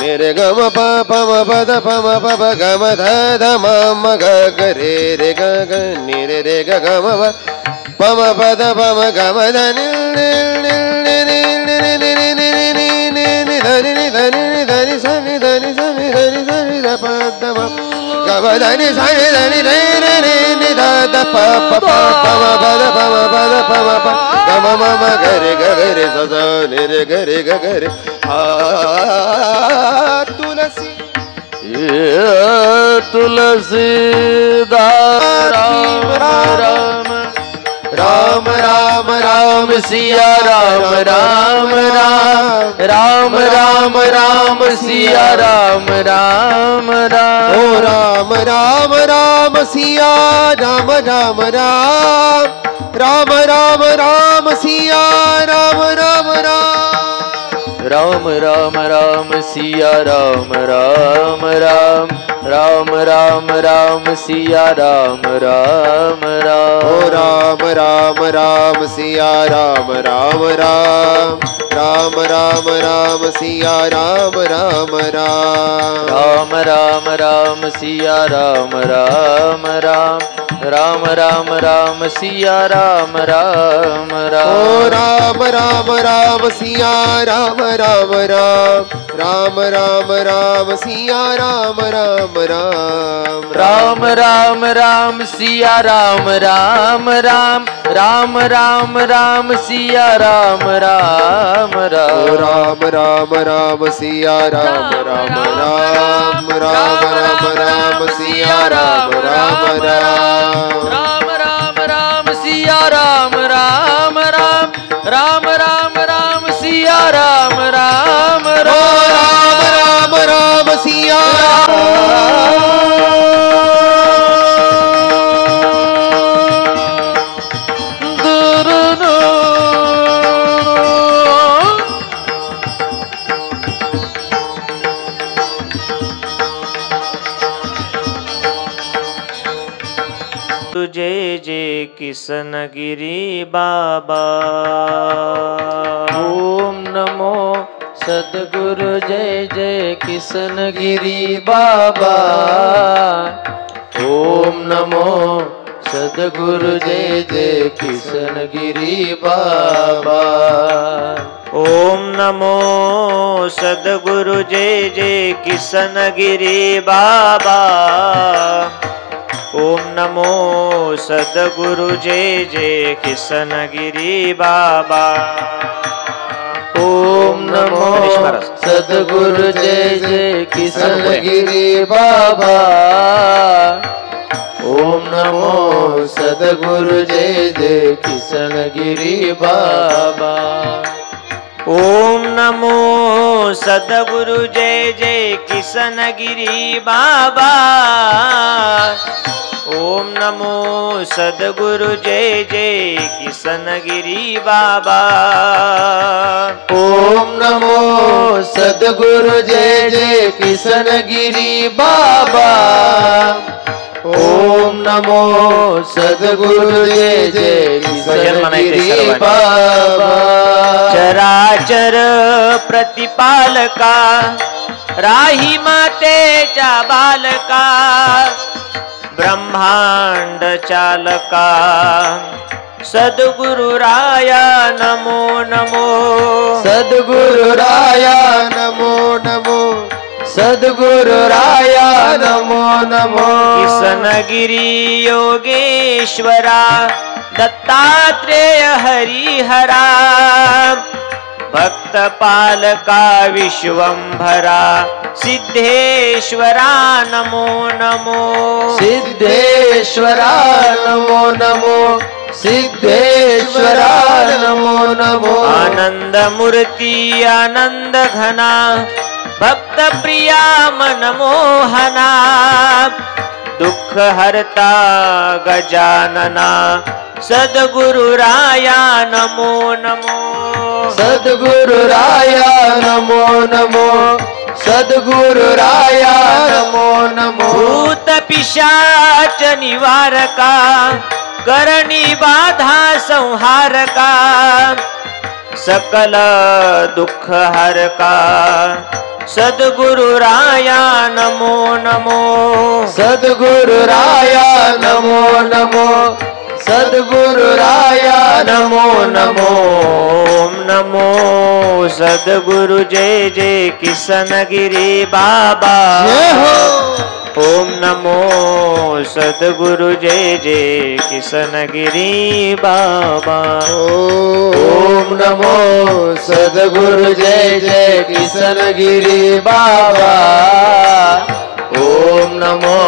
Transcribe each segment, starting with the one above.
निरे ग म प प म प द प म प प ग म ध ध म म ग ग रे रे ग ग नि रे रे ग ग म प म प द प म ग म ध नि नि नि नि नि नि नि नि नि नि नि नि ध नि नि ध नि नि ध नि सा नि ध नि सा नि ध नि सा नि ध प द म ग म ध नि सा नि ध नि रे रे रे नि ध द प प प प म प द प म प द प म प ग म म म ग रे सा सा नि रे ग रे तुलसी तुलसी राम राम राम राम राम सिया राम राम राम राम राम राम सिया राम राम राम ओ राम राम राम सिया राम राम राम राम राम राम सिया राम राम राम राम राम सिया राम राम राम राम राम राम सिया राम राम राम ओ राम राम राम सिया राम राम राम राम राम राम सिया राम राम राम राम राम सिया राम राम राम राम राम राम सिया राम राम राम ओ राम राम राम सिया राम राम राम राम राम राम सिया राम राम राम राम राम सिया राम राम राम राम राम राम सिया राम राम राम राम राम सिया राम राम राम राम राम राम सिया राम राम राम राम राम सिया राम राम राम राम राम राम सिया राम राम राम राम राम सिया जय जय किशन गिरी बाबा ओम नमो सद्गुरु जय जय किशन गिरी बाबा ओम नमो सद्गुरु जय जय किशन गिरी बाबा ओम नमो सद्गुरु जय जय किशन गिरी बाबा ओम नमो सद्गुरु जय जय किशन गिरी बाबा ओम नमो सद्गुरु जय जय किशन गिरी बाबा ओम नमो सद्गुरु जय जय किशन गिरी बाबा ओम नमो सद्गुरु जय जय किशन गिरी बाबा ओम नमो सद्गुरु जय जय किशन गिरी बाबा ओम नमो सद्गुरु जय जय किशन गिरी बाबा ओम नमो सद्गुरु जय जय किशन गिरी बाबा चराचर प्रतिपालका राही मातेच्या बालका ब्रह्मांड चालका सद्गुरु राया नमो नमो सद्गुरु राया नमो नमो सद्गुरु राया नमो नमो किशनगिरी योगेश्वरा दत्तात्रेय हरिहरा भक्त पालका विश्वंभरा सिद्धेश्वरा नमो नमो सिद्धेश्वरा नमो नमो सिद्धेश्वरा नमो नमो आनंद मूर्ति आनंद घना भक्त प्रिया मनमोहना दुख हरता गजानना सद्गुरु राया नमो नमो सद्गुरु राया नमो नमो सद्गुरु राया नमो नमो भूत पिशाच निवारका करणी बाधा संहारका सकल दुख हरका सद्गुरु राया नमो नमो सद्गुरु राया नमो नमो सद्गुरु राया नमो नमो ओम नमो सद्गुरु जय जय किसनगिरी बाबा जय हो ओम नमो सद्गुरु जय जय किसनगिरी बाबा ओम नमो सद्गुरु जय जय किसनगिरी बाबा ओम नमो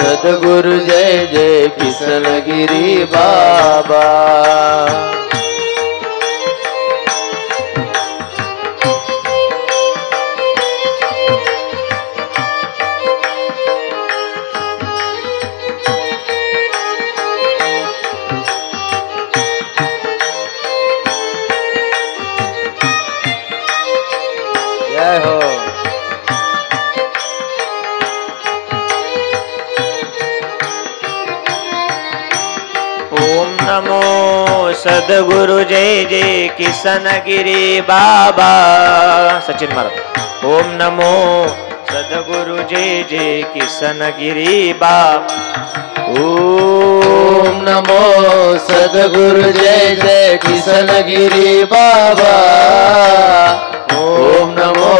सद्गुरु जय जय किसनगिरी बाबा जय हो ओम नमो सद्गुरु जय जय किसनगिरी बाबा सचिन महाराज ओम नमो सद्गुरु जय जय किसनगिरी बाबा ओम नमो सद्गुरु जय जय किसनगिरी बाबा ओम नमो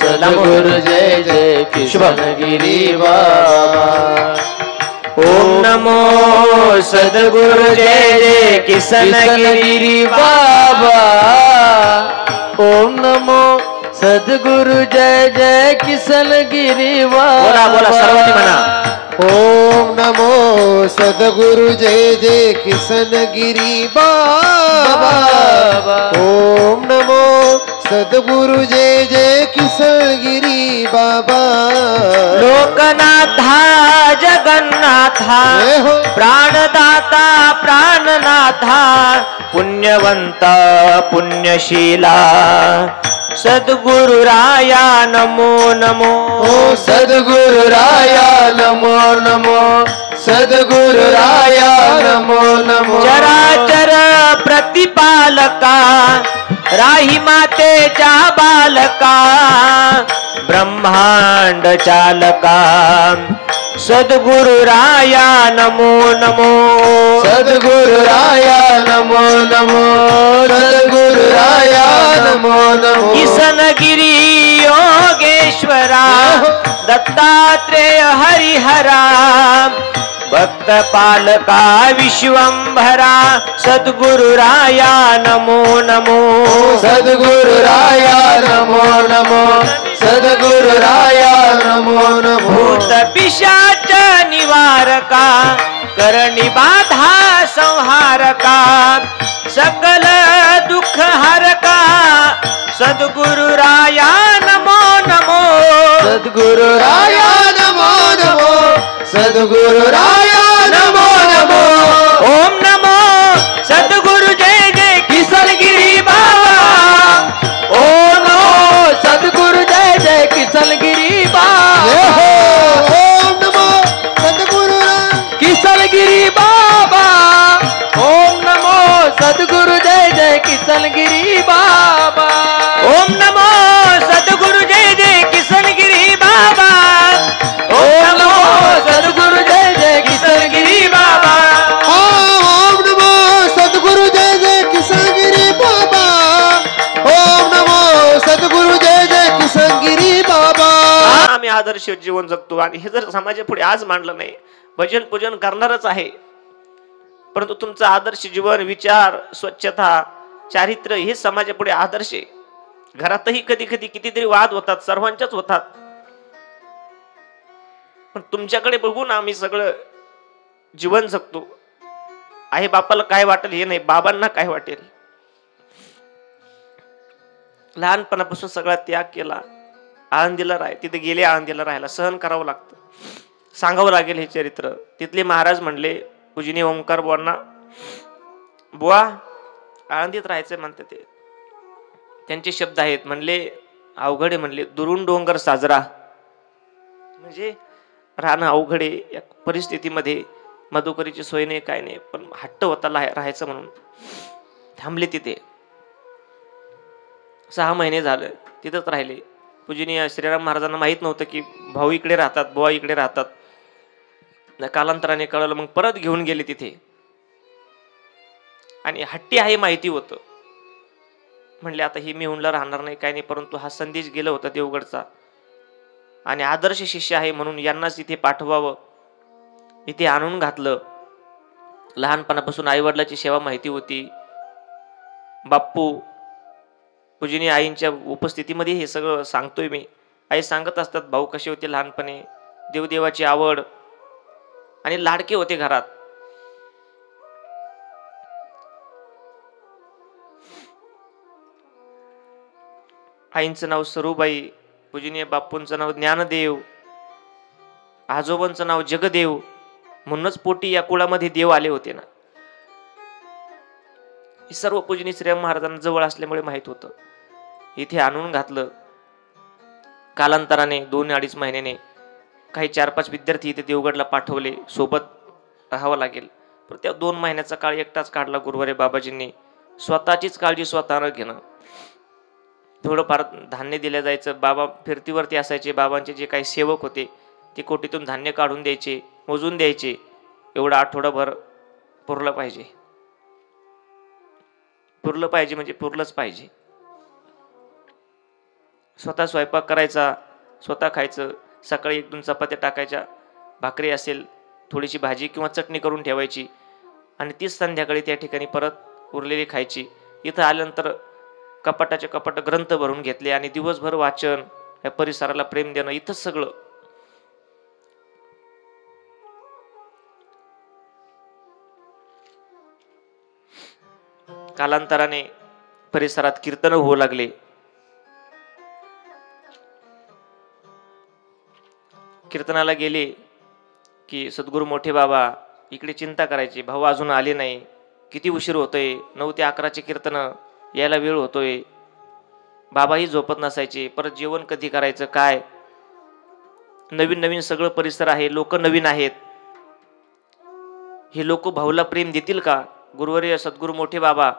सद्गुरु जय जय किसनगिरी बाबा ओम नमो सद्गुरु जय जय किसनगिरी बाबा ओम नमो सद्गुरु जय जय किसनगिरी बोला बोला सर्वांनी म्हणा ओम नमो सद्गुरु जय जय किसनगिरी बाबा ओम नमो सद्गुरु जय जय किसनगिरी बाबा लोकनाथा जगन्नाथा जय हो प्राणदाता प्राणनाथा पुण्यवंता पुण्यशीला सद्गुरु राया नमो नमो ओ सद्गुरु राया नमो नमो सद्गुरु राया नमो नमो चराचर प्रतिपालका राही मातेच्या बालका ब्रह्मांड चालका सद्गुरु राया नमो नमो सद्गुरु राया नमो नमो सद्गुरु राया नमो नमो किसनगिरी योगेश्वरा दत्तात्रेय हरिहरा भक्त पालका विश्वंभरा सद्गुरु राया नमो नमो सद्गुरु राया नमो नमो सद्गुरु राया नमो नमो भूत पिशाच निवारका करणी बाधा संहारका सकल दुःख हरका सद्गुरु राया नमो नमो सद्गुरु राया नमो नमो सद्गुरु राया नमो नमो ओम नमो सद्गुरु जय जय किसनगिरी बाबा ओम नमो सद्गुरु जय जय किसनगिरी बाबा ओम नमो सद्गुरु किसनगिरी बाबा ओम नमो सद्गुरु जय जय किसनगिरी बाबा ओम नमो सद्गुरु जय जय किसनगिरी बाबा ओम नमो सद्गुरु जय जय किसनगिरी बाबा ओम नमो सद्गुरु जय जय किसनगिरी बाबा ओम नमो सद्गुरु जय जय किसनगिरी बाबा आम्ही आदर्श जीवन जगतो आणि हे जर समाजा पुढे आज मांडलं नाही भजन पूजन करणारच आहे परंतु तुमचं आदर्श जीवन विचार स्वच्छता चारित्र्य हे समाजापुढे आदर्श आहे घरातही कधी कधी कितीतरी वाद होतात सर्वांच्याच होतात पण तुमच्याकडे बघून आम्ही सगळं जीवन जगतो आई बापाला काय वाटेल हे नाही बाबांना काय वाटेल लहानपणापासून सगळा त्याग केला आळंदीला तिथे गेले आळंदीला राहायला सहन करावं लागतं सांगावं लागेल हे चरित्र तिथले महाराज म्हणले पूजनीय ओंकार बुवांना बुवा आळंदीत राहायचंय म्हणते ते त्यांचे शब्द आहेत म्हणले अवघडे म्हणले दुरून डोंगर साजरा म्हणजे राहणं अवघडे या परिस्थितीमध्ये मधुकरीची सोय नाही काय नाही पण हट्ट होता राहायचं म्हणून थांबले तिथे 6 महिने झाले तिथंच राहिले पूजनीय श्रीराम महाराजांना माहित नव्हतं की भाऊ इकडे राहतात, बुवा इकडे राहतात. कालांतराने कळलं, मग परत घेऊन गेले तिथे. आणि हट्टी आहे माहिती होतं. म्हणले आता ही मेहुणला राहणार नाही काय नाही, परंतु हा संदेश गेला होता देवगडचा आणि आदर्श शिष्य आहे म्हणून यांनाच इथे पाठवावं. इथे आणून घातलं. लहानपणापासून आईवडिलाची सेवा माहिती होती. बाप्पू पूजनीय आईंच्या उपस्थितीमध्ये हे सगळं सांगतोय मी. आई सांगत असतात भाऊ कसे होते लहानपणी, देवदेवाची आवड आणि लाडके होते घरात. आईंचं नाव सरूबाई, पूजनीय बाप्पूंचं नाव ज्ञानदेव, आजोबांचं नाव जगदेव. म्हणूनच पोटी या कुळामध्ये देव आले होते ना. हे सर्व पूजनीय श्रीराम महाराजांना जवळ असल्यामुळे माहित होतं. इथे आणून घातलं. कालांतराने 2-2.5 महिन्याने काही 4-5 विद्यार्थी इथे देवगडला पाठवले. सोबत राहावं लागेल. पण त्या 2 महिन्याचा काळ एकटाच काढला गुरुवारी बाबाजींनी. स्वतःचीच काळजी स्वतःनं घेणं. थोडंफार धान्य दिलं जायचं. बाबा फिरतीवरती असायचे. बाबांचे जे काही सेवक होते ते कोटीतून धान्य काढून द्यायचे, मोजून द्यायचे. एवढा आठवडाभर पुरलं पाहिजे. पुरलं पाहिजे म्हणजे पुरलंच पाहिजे. स्वतः स्वयंपाक करायचा, स्वतः खायचं. सकाळी 1-2 चपात्या टाकायच्या, भाकरी असेल थोडीशी भाजी किंवा चटणी करून ठेवायची आणि तीच संध्याकाळी त्या ठिकाणी परत उरलेली खायची. इथं आल्यानंतर कपाटाचे कपाट ग्रंथ भरून घेतले आणि दिवसभर वाचन, या परिसराला प्रेम देणं, इथंच सगळं. कालांतराने परिसरात कीर्तन होऊ लागले. कीर्तनाला गेले की सद्गुरू मोठे बाबा इकडे चिंता करायची, भाऊ अजून आले नाही, किती उशीर होतोय, 9 ते 11चे कीर्तन, यायला वेळ होतोय. बाबाही झोपत नसायचे. परत जेवण कधी करायचं काय. नवीन नवीन सगळं परिसर आहे, लोक नवीन आहेत. हे लोक भाऊला प्रेम देतील का. गुरुवारी सद्गुरू मोठे बाबा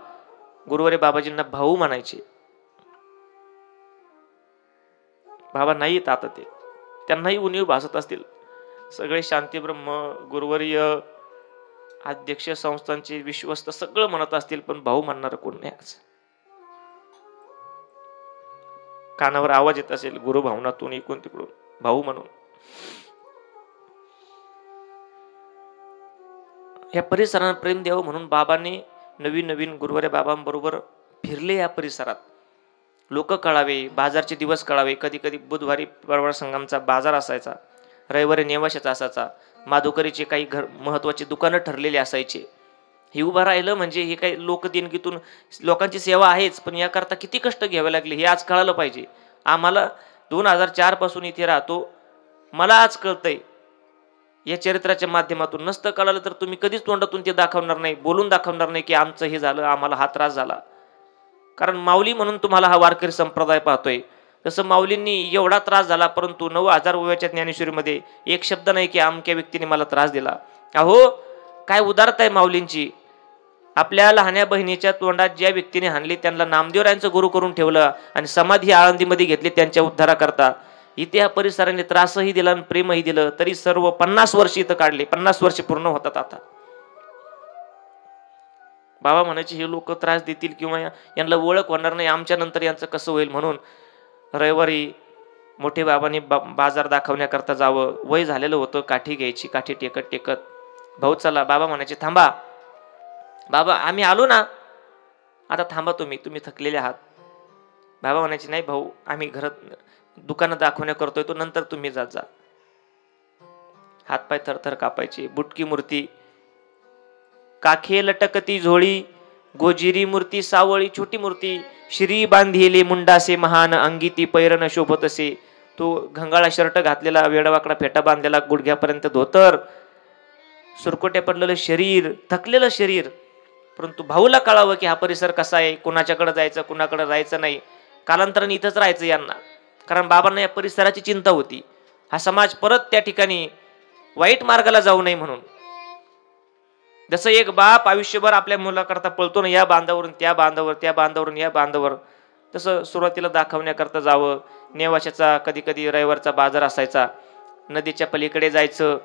गुरुवारी बाबाजींना भाऊ म्हणायचे. बाबा नाही येत आता ते, त्यांनाही उणीव भासत असतील. सगळे शांतीब्रह्म गुरुवर्य अध्यक्ष संस्थांचे विश्वस्त सगळं म्हणत असतील, पण भाऊ म्हणणार कोण नाही. आज कानावर आवाज येत असेल गुरुभावनातून इकडून तिकडून भाऊ म्हणून. या परिसराला प्रेम द्यावं म्हणून बाबांनी नवीन नवीन गुरुवारी बाबांबरोबर फिरले. या परिसरात लोक कळावे, बाजारचे दिवस कळावे. कधी कधी बुधवारी परवार संगमचा बाजार असायचा, रविवारी नेवाशाचा असायचा. माधुकरीचे काही महत्वाचे दुकानं ठरलेले असायचे. हे उभं राहिलं म्हणजे हे काही लोकदेणगीतून लोकांची सेवा आहेच, पण याकरता किती कष्ट घ्यावे लागले हे आज कळालं पाहिजे. आम्हाला 2004 पासून इथे राहतो, मला आज कळतंय या चरित्राच्या माध्यमातून. नसतं कळालं तर तुम्ही कधीच तोंडातून ते दाखवणार नाही, बोलून दाखवणार नाही की आमचं हे झालं, आम्हाला हा त्रास झाला. कारण माऊली म्हणून तुम्हाला हा वारकरी संप्रदाय पाहतोय. तसं माऊलींनी एवढा त्रास झाला, परंतु 9000 ओव्याच्या ज्ञानेश्वरीमध्ये एक शब्द नाही की अमक्या व्यक्तीने मला त्रास दिला. अहो काय उदारता आहे माऊलींची. आपल्या लहान्या बहिणीच्या तोंडात ज्या व्यक्तीने हाणली त्यांना नामदेवरायांचं गुरु करून ठेवलं आणि समाधी आळंदीमध्ये घेतली त्यांच्या उद्धाराकरता. इथे या परिसराने त्रासही दिला आणि प्रेमही दिलं, तरी सर्व 50 वर्ष इथं काढले. 50 वर्ष पूर्ण होतात आता. बाबा म्हणायचे हे लोक त्रास देतील किंवा यांना ओळख होणार नाही, आमच्या नंतर यांचं कसं होईल. म्हणून रविवारी मोठे बाबांनी बाजार दाखवण्याकरता जावं. वय झालेलं होतं, काठी घ्यायची, काठी टेकत टेकत. भाऊ चला. बाबा म्हणायचे थांबा. बाबा आम्ही आलो ना, आता थांबा, तुम्ही थकलेले आहात. बाबा म्हणायचे नाही भाऊ, आम्ही घरात दुकानं दाखवण्या करतोय, तो नंतर तुम्ही जात जा. हातपाय थरथर कापायचे. बुटकी मूर्ती, काखे लटकती झोळी, गोजिरी मूर्ती सावळी, छोटी मूर्ती. श्री बांधिले मुंडासे महान, अंगीती पैरण शोभतसे. तो घंगाळा शर्ट घातलेला, वेडवाकडा फेटा बांधलेला, गुडघ्यापर्यंत धोतर, सुरकोट्या पडलेलं शरीर, थकलेलं शरीर. परंतु भाऊला कळावं की हा परिसर कसा आहे, कुणाच्याकडे जायचं कुणाकडे जायचं नाही. कालांतराने इथंच राहायचं यांना, कारण बाबांना या परिसराची चिंता होती. हा समाज परत त्या ठिकाणी वाईट मार्गाला जाऊ नये म्हणून. जसं एक बाप आयुष्यभर आपल्या मुलाकरता पळतो ना, या बांधावरून त्या बांधावर, त्या बांधावरून या बांधावर, तसं सुरुवातीला दाखवण्याकरता जावं. नेवाशाचा कधी कधी रविवारचा बाजार असायचा. नदीच्या पलीकडे जायचं,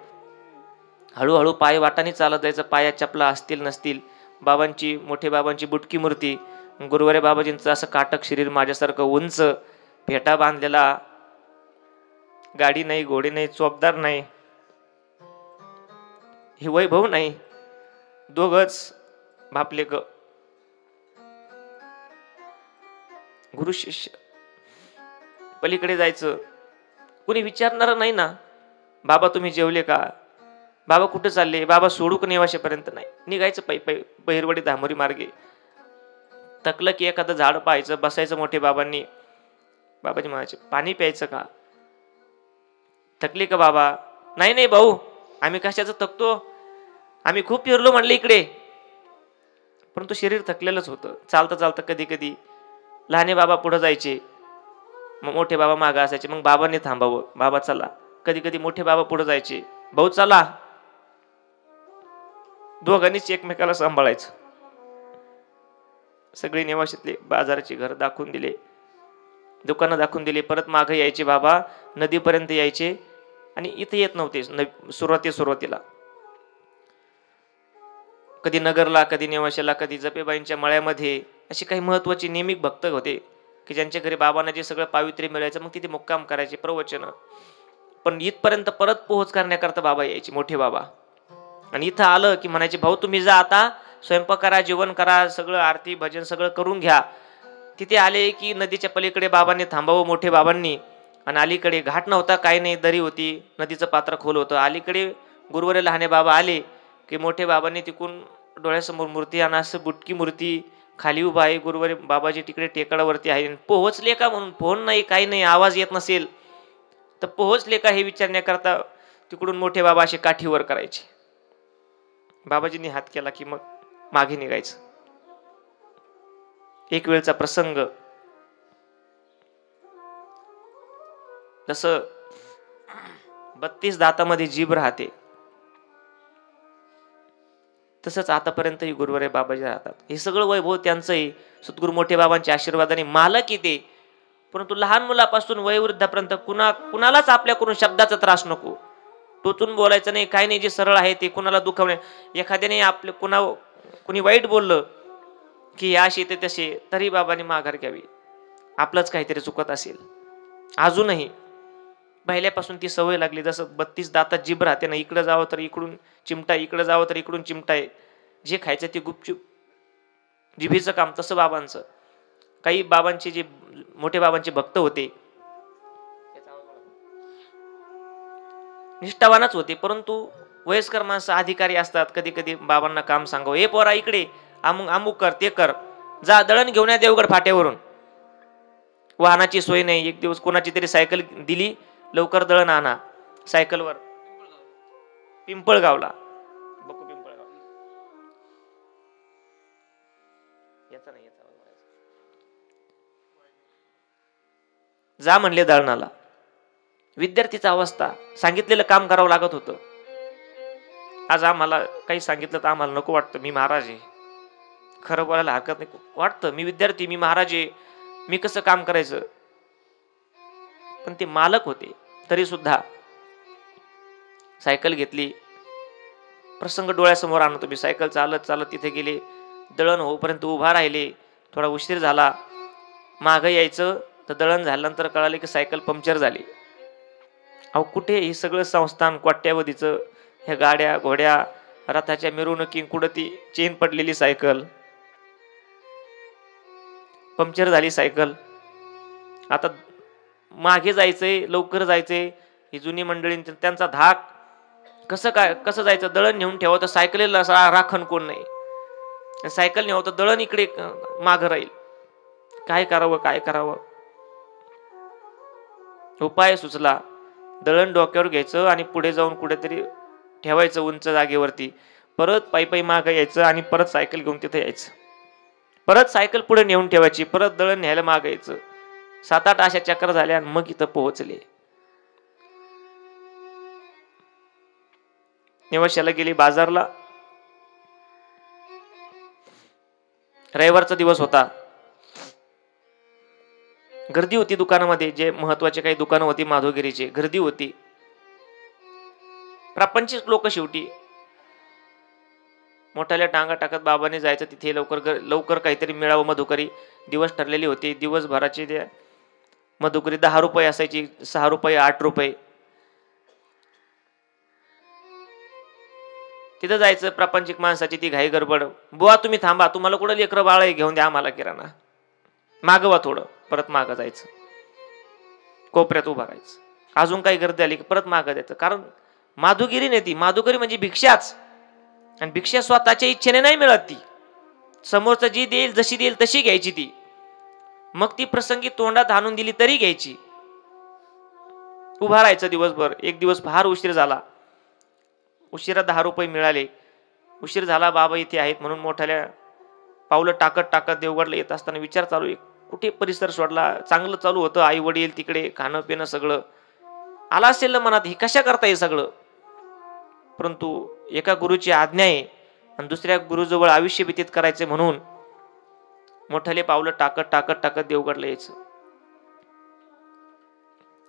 हळूहळू पाय वाटाने चालत जायचं. पायात चपला असतील नसतील. बाबांची, मोठे बाबांची बुटकी मूर्ती, गुरुवारे बाबाजींचं असं काटक शरीर, माझ्यासारखं उंच, फेटा बांधलेला, गाडी नाही, घोडे नाही, चोपदार नाही, हे वैभव नाही, दोघच बापले ग गुरु शिष्य. पलीकडे जायचं, कोणी विचारणार नाही ना, बाबा तुम्ही जेवले का, बाबा कुठे चालले, बाबा सोडू का नेवाशेपर्यंत नाही. निघायचं पायी पायी बहिरवाडी धामोरी मार्गे. थकलं की एखादं झाड पाहायचं, बसायचं मोठे बाबांनी. बाबाजी म्हणायचे पाणी प्यायचं का, थकले का बाबा. नाही नाही भाऊ, आम्ही कशाचं थकतो, आम्ही खूप फिरलो म्हणले इकडे. परंतु शरीर थकलेलंच होतं. चालतं चालतं कधी कधी लहाने बाबा पुढे जायचे, मग मोठे बाबा मागं असायचे. मग बाबांनी थांबावं, बाबा चला. कधी कधी मोठे बाबा पुढे जायचे, भाऊ चला. दोघांनीच एकमेकाला सांभाळायचं. सगळी नेवाशातले बाजाराची घर दाखवून दिले, दुकानं दाखवून दिली. परत मागे यायचे बाबा, नदीपर्यंत यायचे. आणि इथे येत नव्हते सुरुवातीला. कधी नगरला, कधी नेवाशाला, कधी जपेबाईंच्या मळ्यामध्ये. अशी काही महत्वाची नियमित भक्त होते की ज्यांच्या घरी बाबांना जे सगळं पावित्र्य मिळायचं, मग तिथे मुक्काम करायचे, प्रवचन. पण इथपर्यंत परत पोहोच करण्याकरता बाबा यायचे, मोठे बाबा. आणि इथं आलं की म्हणायचे भाऊ तुम्ही जा आता, स्वयंपाक करा, जेवण करा, सगळं आरती भजन सगळं करून घ्या. तिथे आले की नदीच्या पलीकडे बाबांनी थांबावं, मोठे बाबांनी. आणि अलीकडे घाट नव्हता, काही नाही, दरी होती, नदीचं पात्र खोल होतं. अलीकडे गुरुवारे लहाने बाबा आले की मोठे बाबांनी तिकून डोळ्यासमोर मूर्ती आणि असं बुटकी मूर्ती खाली उभा आहे. गुरुवारी बाबाजी तिकडे टेकडावरती आहे. पोहोचले का म्हणून, फोन नाही, काही नाही, आवाज येत नसेल तर पोहोचले का हे विचारण्याकरता तिकडून मोठे बाबा असे काठीवर करायचे. बाबाजींनी हात केला की मग मागे निघायचं. एक वेळचा प्रसंग, जसं 32 दातामध्ये जीभ राहते, तसंच आतापर्यंतही गुरुवारे बाबाजी राहतात. हे सगळं वैभव त्यांचंही सद्गुरू मोठे बाबांच्या आशीर्वादाने मालक येते. परंतु लहान मुलापासून वयोवृद्धापर्यंत कुणालाच आपल्याकडून शब्दाचा त्रास नको, टोचून बोलायचं नाही, काही नाही. जे सरळ आहे ते, कुणाला दुखवणे. एखाद्याने आपले कुणी वाईट बोललं की अशी ते तसे, तरी बाबांनी माघार घ्यावी. आपलंच काहीतरी चुकत असेल. अजूनही पहिल्यापासून ती सवय लागली. जसं 32 दातात जीभ राहते ना, इकडं जावं तर इकडून चिमटा, इकडं जावं तर इकडून चिमटा आहे. जे खायचं ते गुपचूप, जिभेचं काम. तसं बाबांचं. काही बाबांचे जे मोठे बाबांचे भक्त होते, निष्ठावानच होते, परंतु वयस्कर माणसं, अधिकारी असतात, कधी कधी बाबांना काम सांगावं, हे पोरा इकडे अमुक कर, ते कर, जा दळण घेऊन या देवगड फाट्यावरून. वाहनाची सोय नाही. एक दिवस कोणाची तरी सायकल दिली, लवकर दळण आणा. सायकलवर पिंपळगावला, जा म्हणले दळणाला. विद्यार्थीचा अवस्था, सांगितलेलं काम करावं लागत होतं. आज आम्हाला काही सांगितलं तर आम्हाला नको वाटतं. मी महाराज आहे, खरं बोलायला हरकत नाही, वाटतं मी विद्यार्थी, मी महाराज आहे, मी कसं काम करायचं. पण ते मालक होते. तरी सुद्धा सायकल घेतली. प्रसंग डोळ्यासमोर आणतो. तुम्ही सायकल चालत चालत तिथे गेले, दळण होईपर्यंत उभा राहिले. थोडा उशीर झाला, मागं यायचं तर दळण झाल्यानंतर कळाले की सायकल पंक्चर झाली. अहो कुठे हे सगळं संस्थान कोट्यावधीचं, ह्या गाड्या घोड्या, रथाच्या मिरवणुकी, कुठं ती चेन पडलेली सायकल, पंक्चर झाली सायकल. आता मागे जायचंय, लवकर जायचंय. ही जुनी मंडळी, त्यांचा धाक, कसं जायचं. दळण नेऊन ठेवा तर सायकलीला राखण कोण नाही. सायकल नेऊ तर दळण इकडे मागं राहील. काय करावं. उपाय सुचला. दळण डोक्यावर घ्यायचं आणि पुढे जाऊन कुठेतरी ठेवायचं उंच जागेवरती. परत पायी मागं यायचं आणि परत सायकल घेऊन तिथे यायचं. परत सायकल पुढे नेऊन ठेवायची, परत दळण न्यायला मागं यायचं. 7-8 अशा चक्र झाल्या आणि मग इथं पोहोचले. नेवाशाला गेली बाजारला. रविवारचा दिवस होता. गर्दी होती दुकानामध्ये, जे महत्वाचे काही दुकानं होती माधवगिरीची, गर्दी होती. प्रापंचिक लोक शेवटी. मोठ्याल्या टांगा टाकत बाबांनी जायचं तिथे, लवकर काहीतरी मिळावं. मधुकरी दिवस ठरलेली होती. दिवसभराची ते मधुकरी 10 रुपये असायची, 6 रुपये, 8 रुपये. तिथं जायचं. प्रापंचिक माणसाची ती घाई गडबड. बुवा तुम्ही थांबा, तुम्हाला कुठं लेकरं बाळ घेऊन द्या आम्हाला किराणा, मागवा थोडं. परत मागं जायचं, कोपऱ्यात उभा राहायचं. अजून काही गर्दी आली की परत मागं द्यायचं. कारण माधुगिरी नाही ती. माधुगिरी म्हणजे भिक्षाच. आणि भिक्षा स्वतःच्या इच्छेने नाही मिळत ती. समोरचं जी देईल, जशी देईल तशी घ्यायची ती. मग ती प्रसंगी तोंडात आणून दिली तरी घ्यायची. उभा राहायचं दिवसभर. एक दिवस फार उशीर झाला. उशिरा 10 रुपये मिळाले. उशीर झाला, बाबा इथे आहेत म्हणून मोठ्याल्या पावलं टाकत टाकत देवगडला येत असताना विचार चालू आहे, कुठे परिसर सोडला. चांगलं चालू होतं, आई वडील तिकडे, खाणं पिणं सगळं आला असेल ना मनात, हे कशा करता हे सगळं. परंतु एका गुरुची आज्ञा आहे आणि दुसऱ्या गुरुजवळ आयुष्य व्यतीत करायचे म्हणून मोठ्याले पावलं टाकत टाकत टाकत देवगडला यायचं.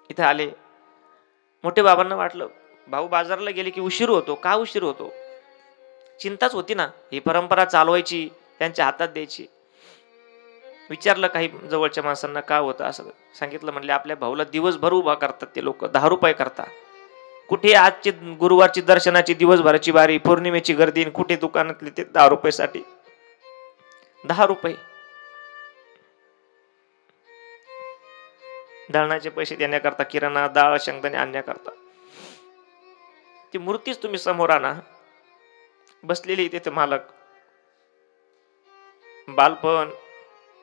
इथे आले. मोठे बाबांना वाटलं भाऊ बाजारला गेले की उशीर होतो. का उशीर होतो? चिंताच होती ना, ही परंपरा चालवायची, त्यांच्या हातात द्यायची. विचारलं काही जवळच्या माणसांना का होतं असं. सांगितलं, म्हणले आपल्या भाऊला दिवसभर उभा करतात ते लोक, 10 रुपये करतात. कुठे आजची गुरुवारची दर्शनाची दिवसभराची बारी, पौर्णिमेची गर्दी, कुठे दुकानातले ते 10 रुपयासाठी. 10 रुपये दळणाचे पैसे देण्याकरता, किराणा डाळ शेंगदाणे आणण्याकरता. ती मूर्तीच तुम्ही समोर आणा. बसलेली तिथे मालक, बालपण,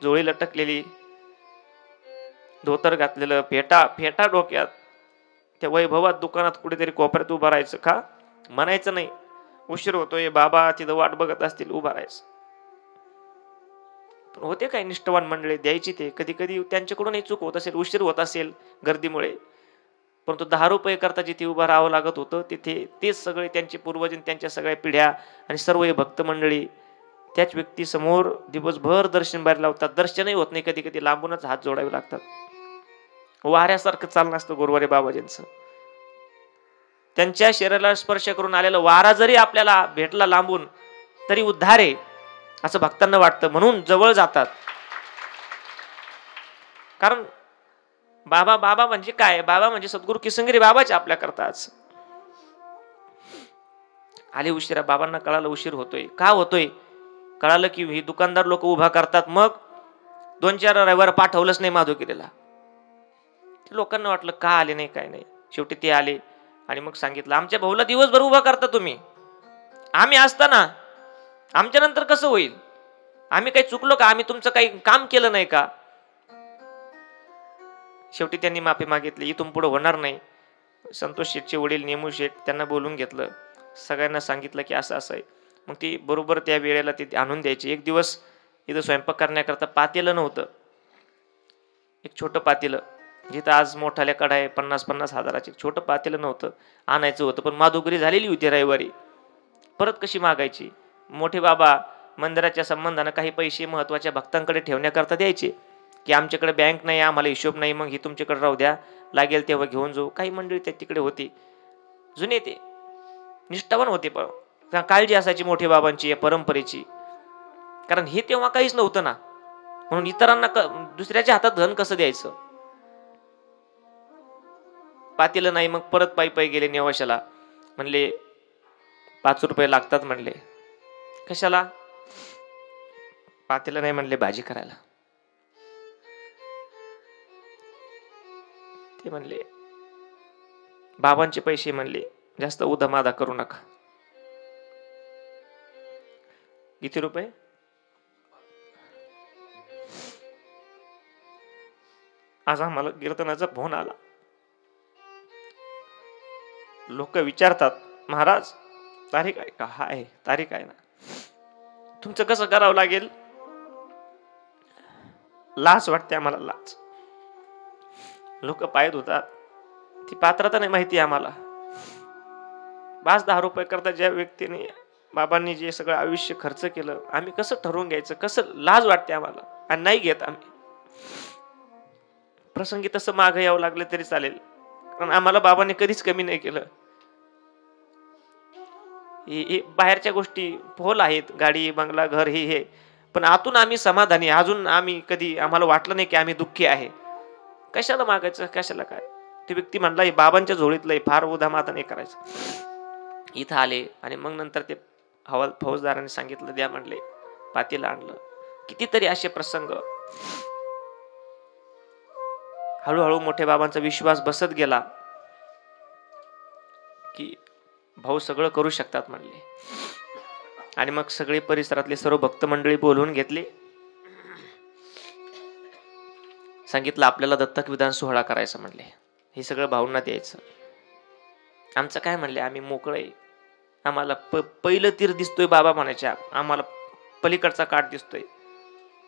जोळी लटकलेली, धोतर घातलेलं, फेटा डोक्यात. त्या वैभवात दुकानात कुठेतरी कोपऱ्यात उभा राहायचं. का म्हणायचं नाही, उशीर होतोय, बाबा तिथं वाट बघत असतील, उभा राहायचं. पण होते काय निष्ठवान मंडळी, द्यायची ते. कधी कधी त्यांच्याकडूनही चूक होत असेल, उशीर होत असेल गर्दीमुळे. परंतु 10 रुपये करता जिथे उभं राहावं लागत होतं, तिथे तेच सगळे त्यांचे पूर्वज, त्यांच्या सगळ्या पिढ्या आणि सर्व हे भक्त मंडळी त्याच व्यक्ती समोर दिवसभर दर्शन बाहेर लावतात. दर्शनही होत नाही, कधी कधी लांबूनच हात जोडावे लागतात. वाऱ्यासारखं चालणं असतं गुरुवारी बाबाजींचं. त्यांच्या शरीराला स्पर्श करून आलेला वारा जरी आपल्याला भेटला लांबून तरी उद्धार आहे असं भक्तांना वाटतं, म्हणून जवळ जातात. कारण बाबा म्हणजे काय? बाबा म्हणजे सद्गुरू किसनगिरी बाबाचे आपल्या करताच. आले उशिरा. बाबांना कळालं उशीर होतोय. का होतोय? कळालं की ही दुकानदार लोक उभा करतात. मग 2-4 रविवार पाठवलंच नाही माधुगिरीला. लोकांना वाटलं का आले नाही, काय नाही. शेवटी ते आले आणि मग सांगितलं, आमच्या भाऊला दिवसभर उभा करता तुम्ही. आम्ही असताना आमच्या नंतर कसं होईल? आम्ही काही चुकलो का? आम्ही तुमचं काही काम केलं नाही का? शेवटी त्यांनी माफी मागितली. इथून पुढे होणार नाही. संतोष शेठचे वडील नेमू शेठ, त्यांना बोलून घेतलं. सगळ्यांना सांगितलं की असं असं आहे. मग ती बरोबर त्या वेळेला ते आणून द्यायची. एक दिवस इथं स्वयंपाक करण्याकरता पातेलं नव्हतं. एक छोटं पातेलं, जिथं आज मोठाल्या कढाई 50-50 हजाराचे, छोटं पातेलं नव्हतं, आणायचं होतं. पण माधुगिरी झालेली होती रविवारी, परत कशी मागायची? मोठे बाबा मंदिराच्या संबंधानं काही पैसे महत्वाच्या भक्तांकडे ठेवण्याकरता द्यायचे की आमच्याकडे बँक नाही, आम्हाला हिशोब नाही, मग ही तुमच्याकडे राहू द्या, लागेल तेव्हा घेऊन जाऊ. काही मंडळी त्या तिकडे होती, जुने, ते निष्ठावान होते, पण काळजी असायची मोठे बाबांची या परंपरेची. कारण हे तेव्हा काहीच नव्हतं ना, म्हणून इतरांना दुसऱ्याच्या हातात धन कसं द्यायचं. पातेलं नाही. मग परत पायी गेले नेवाशाला. म्हणले 5 रुपये लागतात. म्हणले कशाला? पातेलं नाही म्हणले भाजी करायला. ते म्हणले बाबांचे पैसे, म्हणले जास्त उधामाधा करू नका. किती रुपये? आज आम्हाला कीर्तनाचा फोन आला. लोक विचारतात, महाराज तारीख आहे का? आहे तारीख आहे ना. तुमचं कसं करावं लागेल? लाज वाटते आम्हाला, लाज. लोक पायत होतात, ती पात्रता नाही माहिती आम्हाला. 5-10 रुपये करता ज्या व्यक्तीने, बाबांनी जे सगळं आयुष्य खर्च केलं, आम्ही कसं ठरवून घ्यायचं? कसं? लाज वाटते आम्हाला आणि नाही घेत आम्ही. प्रसंगी तसं मागं यावं लागलं तरी चालेल, कारण आम्हाला बाबांनी कधीच कमी नाही केलं. बाहेरच्या गोष्टी फोल आहेत, गाडी बंगला घर हे, पण आतून आम्ही समाधानी. अजून आम्ही कधी आम्हाला वाटलं नाही की आम्ही दुःखी आहे. कशाला मागायचं, कशाला काय. ते व्यक्ती म्हणला हे बाबांच्या झोळीतलंय, फार उधामाता नाही करायचं. इथं आले आणि मग नंतर ते फौजदाराने सांगितलं द्या म्हणले, पातीला आणलं. कितीतरी असे प्रसंग. हळूहळू मोठ्या बाबांचा विश्वास बसत गेला की भाऊ सगळं करू शकतात म्हणले. आणि मग सगळे परिसरातले सर्व भक्त मंडळी बोलवून घेतले. सांगितलं आपल्याला दत्तक विधान सोहळा करायचा म्हणले, हे सगळं भाऊंना द्यायचं. आमचं काय म्हणले, आम्ही मोकळे, आम्हाला पहिलं तीर दिसतोय बाबा म्हणायच्या, आम्हाला पलीकडचा काठ दिसतोय,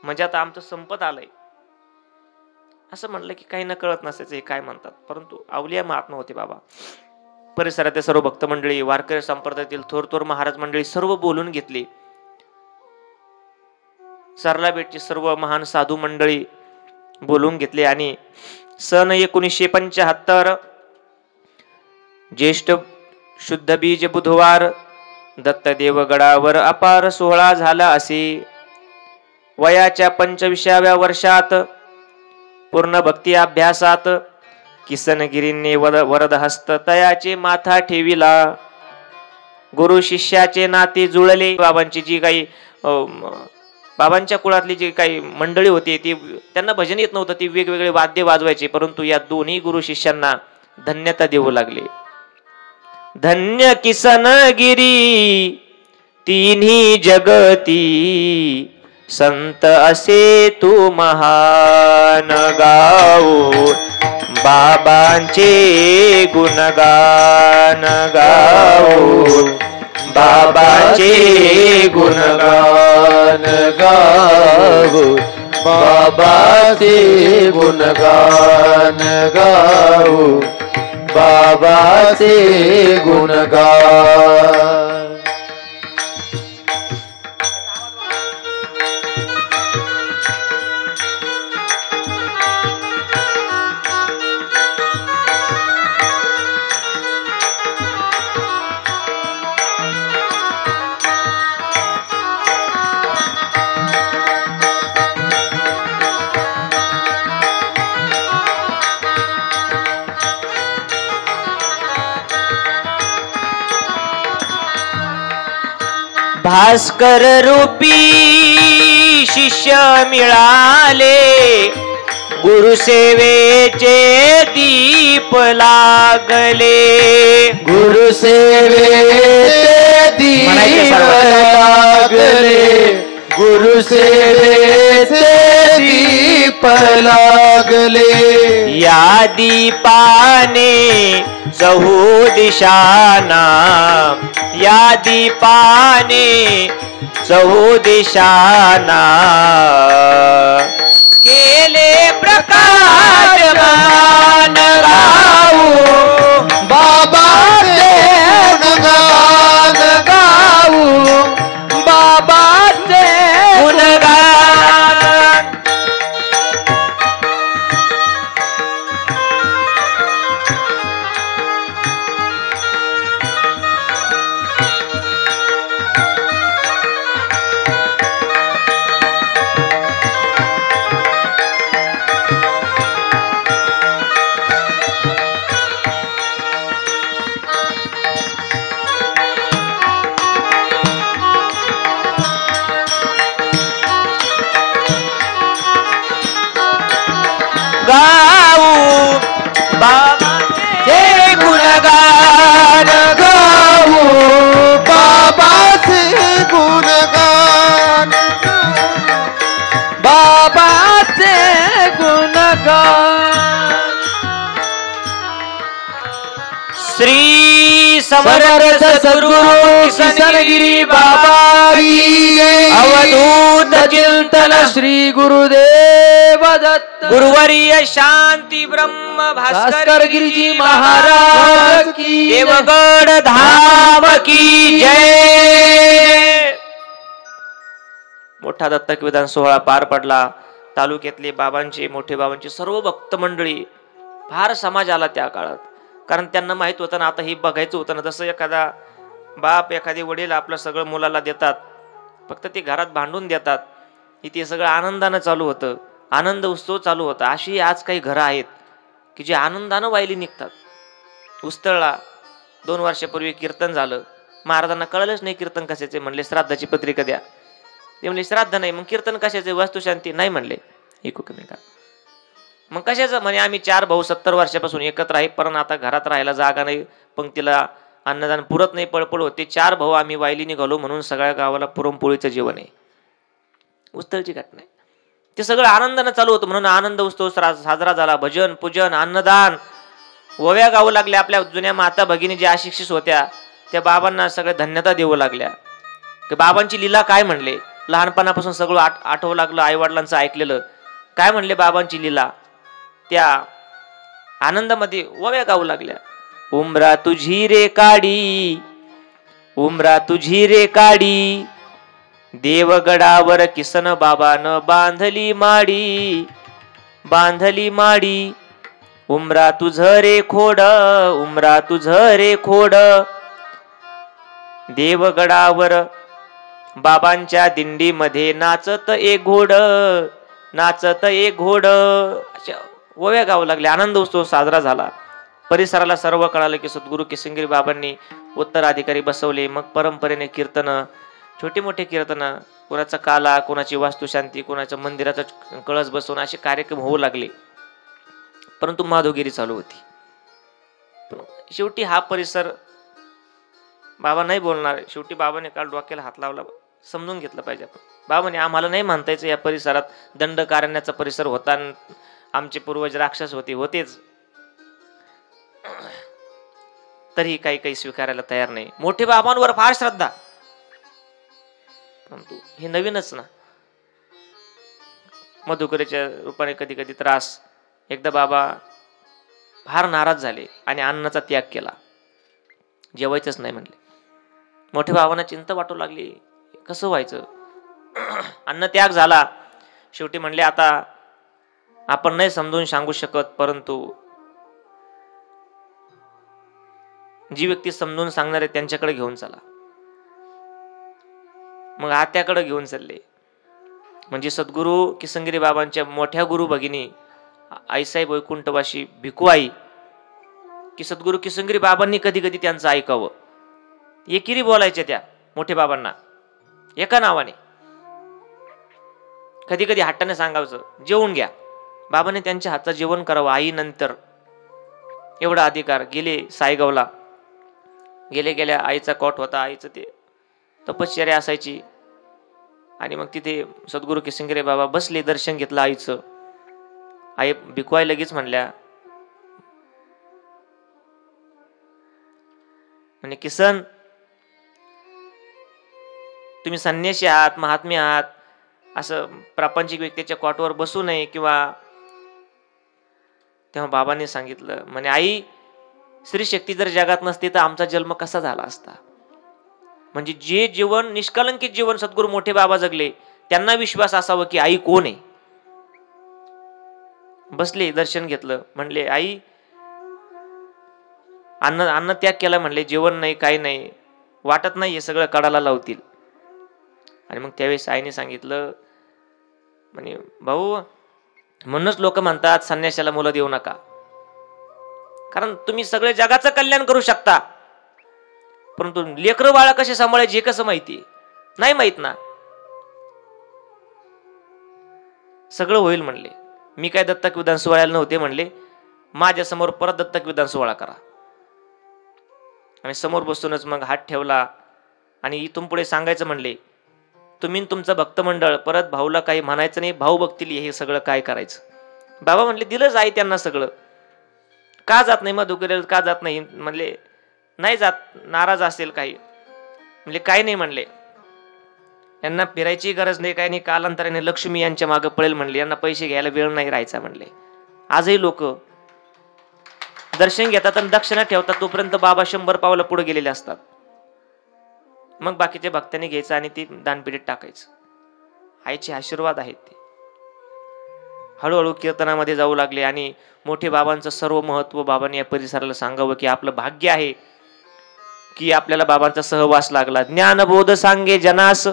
म्हणजे आता आमचं संपत आलंय. असं म्हणलं की काही न कळत नसायचं हे काय म्हणतात, परंतु अवलिया महात्मा होते बाबा. परिसरातील सर्व भक्त मंडळी, वारकरी संप्रदायातील थोर महाराज मंडळी सर्व बोलून घेतली. सरला बेटची सर्व महान साधू मंडळी बोलून घेतले आणि सन 1975 ज्येष्ठ शुद्ध बीज बुधवार दत्तदेवगडावर अपार सोहळा झाला. असे वयाच्या 25व्या वर्षात पूर्ण भक्ती अभ्यासात किसनगिरीने वरद हस्त तयाचे माथा ठेविला. गुरु शिष्याचे नाते जुळले. बाबांची जी काही बाबांच्या कुळातली जी काही मंडळी होती ती, त्यांना भजन येत नव्हतं, ती वेगवेगळे वाद्य वाजवायचे, परंतु या दोन्ही गुरु शिष्यांना धन्यता देऊ लागले. धन्य किसनगिरी तिन्ही जगती, संत असे तू महान गाऊ, बाबांचे गुणगान गाऊ, बाबांचे गुणगान गाऊ, बाबाचे गुणगान गाऊ, बाबाचे गुणगान. भास्कर रूपी शिष्य मिळाले, गुरुसेवेचे दीप लागले, गुरुसेवेचे दीप लागले, गुरुसेवेचे दीप लागले. या दीपाने चहू दिशाना, या दीपाने चहू दिशाना केले प्रकाशमान गाऊ, बाबाचे गुणगान गाऊ, बाबाचे गुणगान. गाऊ बाबाचे गुणगान गाऊ, बाबाचे गुणगान, बाबाचे गुणगान. श्री समर्थ सद्गुरु किसनगिरी बाबा अवधूत चिंतन श्री गुरुदेव दत्त गुरुवर्य शांती ब्रह्म भास्कर गिरिजी महाराज की, देवगड धाम की जय. मोठा दत्तक विधान सोहळा पार पडला. तालुक्यातले बाबांचे, मोठे बाबांचे सर्व भक्त मंडळी, फार समाज आला त्या काळात. कारण त्यांना माहित होतं ना, आता हे बघायचं होतं ना. जसं एखादा बाप, एखादे वडील आपलं सगळं मुलाला देतात, फक्त ते घरात भांडून देतात, इथे सगळं आनंदानं चालू होतं, आनंद उत्सव चालू होता. अशी आज काही घरं आहेत की जे आनंदानं वाहिली निघतात. उस्तळला 2 वर्षापूर्वी कीर्तन झालं. महाराजांना कळलंच नाही कीर्तन कशाचे. म्हणले श्राद्धाची पत्रिका द्या. ते म्हणले श्राद्ध नाही. मग कीर्तन कशाचे? वास्तुशांती नाही म्हणले. एकमेका. मग कशाचं? म्हणे आम्ही 4 भाऊ 70 वर्षापासून एकत्र आहे, पण आता घरात राहायला जागा नाही, पंक्तीला अन्नदान पुरत नाही, पळपळ होते. 4 भाऊ आम्ही वायली निघालो म्हणून सगळ्या गावाला पुरणपोळीचं जेवण आहे. उस्तळची घटना आहे. ते सगळं आनंदानं चालू होतं म्हणून आनंद उत्सव साजरा झाला. भजन, पूजन, अन्नदान, ओव्या गावं लागल्या. आपल्या जुन्या माता भगिनी ज्या अशिक्षित होत्या त्या बाबांना सगळ्या धन्यता देऊ लागल्या. की बाबांची लीला काय म्हणले, लहानपणापासून सगळं आठवू लागलं, आई वडिलांचं ऐकलेलं. काय म्हणले बाबांची लीला, त्या आनंदामध्ये ओव्या गाऊ लागल्या. उमरा तुझी रे काडी, उमरा तुझी रे काडी, देवगडावर किसन बाबानं बांधली माडी, बांधली माडी. उमरा तुझ रे खोड, उमरा तुझ रे खोड, देवगडावर बाबांच्या दिंडीमध्ये नाचत एक घोड, नाचत एक घोड. अशा ओव्या गाऊ लागल्या. आनंद उत्सव साजरा झाला. परिसराला सर्व कळालं की सद्गुरू किसनगिरी बाबांनी उत्तराधिकारी बसवले. मग परंपरेने कीर्तन, छोटे मोठे कीर्तन, कोणाचा काला, कोणाची वास्तुशांती, कोणाचं मंदिराचा कळस बसवून असे कार्यक्रम होऊ लागले. परंतु माधवगिरी चालू होती. शेवटी हा परिसर, बाबा नाही बोलणार, शेवटी बाबाने काल डोक्याला हात लावला. समजून घेतलं पाहिजे आपण. बाबाने आम्हाला नाही म्हणतायचं या परिसरात दंडकारण्याचा परिसर होता, आमचे पूर्वज राक्षस होतेच, तरी काही काही स्वीकारायला तयार नाही. मोठे बाबांवर फार श्रद्धा, परंतु हे नवीनच ना. मधुकरीच्या रूपाने कधी कधी त्रास. एकदा बाबा फार नाराज झाले आणि अन्नाचा त्याग केला. जेवायचंच नाही म्हणले. मोठ्या बाबांना चिंता वाटू लागली, कसं व्हायचं. अन्न त्याग झाला. शेवटी म्हणले आता आपण नाही समजून सांगू शकत, परंतु जी व्यक्ती समजून सांगणार आहे त्यांच्याकडे घेऊन चला. मग आत्याकडे घेऊन चालले. म्हणजे सद्गुरू किसनगिरी बाबांच्या मोठ्या गुरु भगिनी आईसाहेब वैकुंठवाशी भिकूआई, की सद्गुरू किसनगिरी बाबांनी कधी कधी त्यांचं ऐकावं. एकिरी बोलायच्या त्या मोठे बाबांना एका नावाने. कधी कधी हट्टाने सांगायचं जेवून घ्या. बाबांनी त्यांच्या हातचं जेवण करावं आई नंतर. एवढा अधिकार. गेले सायगावला. गेले गेल्या आईचा कॉट होता. आईचं ते तपश्चर्या असायची. आणि मग तिथे सद्गुरू किसनगिरी बाबा बसले. दर्शन घेतलं आईचं. आई भिकवाई लगेच म्हणल्या, म्हणजे किसन तुम्ही संन्यासी आहात, महात्मे आहात, असं प्रापंचिक व्यक्तीच्या कॉटवर बसू नये. किंवा तेव्हा बाबांनी सांगितलं, म्हणे आई स्त्री शक्ती जर जगात नसती तर आमचा जन्म कसा झाला असता. म्हणजे जे जीवन निष्कलंकित जीवन सद्गुरू मोठे बाबा जगले, त्यांना विश्वास असावं की आई कोण आहे. बसले, दर्शन घेतलं. म्हणले आई अन्न त्याग केला. म्हणले जेवण नाही, काही नाही, वाटत नाही हे सगळं कडाला लावतील. आणि मग त्यावेळेस आईने सांगितलं, म्हणे भाऊ म्हणूनच लोक म्हणतात संन्यासाला मुलं देऊ नका, कारण तुम्ही सगळे जगाचं कल्याण करू शकता, परंतु लेकरं बाळा कसे सांभाळायचे हे कसं माहिती नाही. माहित ना. सगळं होईल म्हणले. मी काय दत्तक विधान सोहळ्याला नव्हते म्हणले. माझ्या समोर परत दत्तक विधान सोहळा करा. आणि समोर बसूनच मग हात ठेवला आणि इथून पुढे सांगायचं म्हणले, तुम्ही तुमचं भक्त मंडळ परत भाऊला काही म्हणायचं नाही, भाऊ बघतील हे सगळं काय करायचं. बाबा म्हणले दिलंच आहे त्यांना सगळं. का जात नाही मग दुसऱ्या का जात नाही म्हणले. नाही जात, नाराज असेल काही. म्हणजे काय नाही म्हणले, यांना फिरायची गरज नाही, काही नाही, कालांतराने लक्ष्मी यांच्या मागे पळेल म्हणले, यांना पैसे घ्यायला वेळ नाही राहायचा म्हणले. आजही लोक दर्शन घेतात आणि दक्षिणा ठेवतात, तोपर्यंत बाबा 100 पावलं पुढे गेलेले असतात. मग बाकीच्या भक्तांनी घ्यायचं आणि ती दानपेटीत टाकायचं. आईचे आशीर्वाद आहेत ते. हळूहळू कीर्तनामध्ये जाऊ लागले आणि मोठे बाबांचं सर्व महत्व बाबांनी या परिसराला सांगावं की आपलं भाग्य आहे की आपल्याला बाबांचा सहवास लागला. ज्ञानबोध सांगे जनास,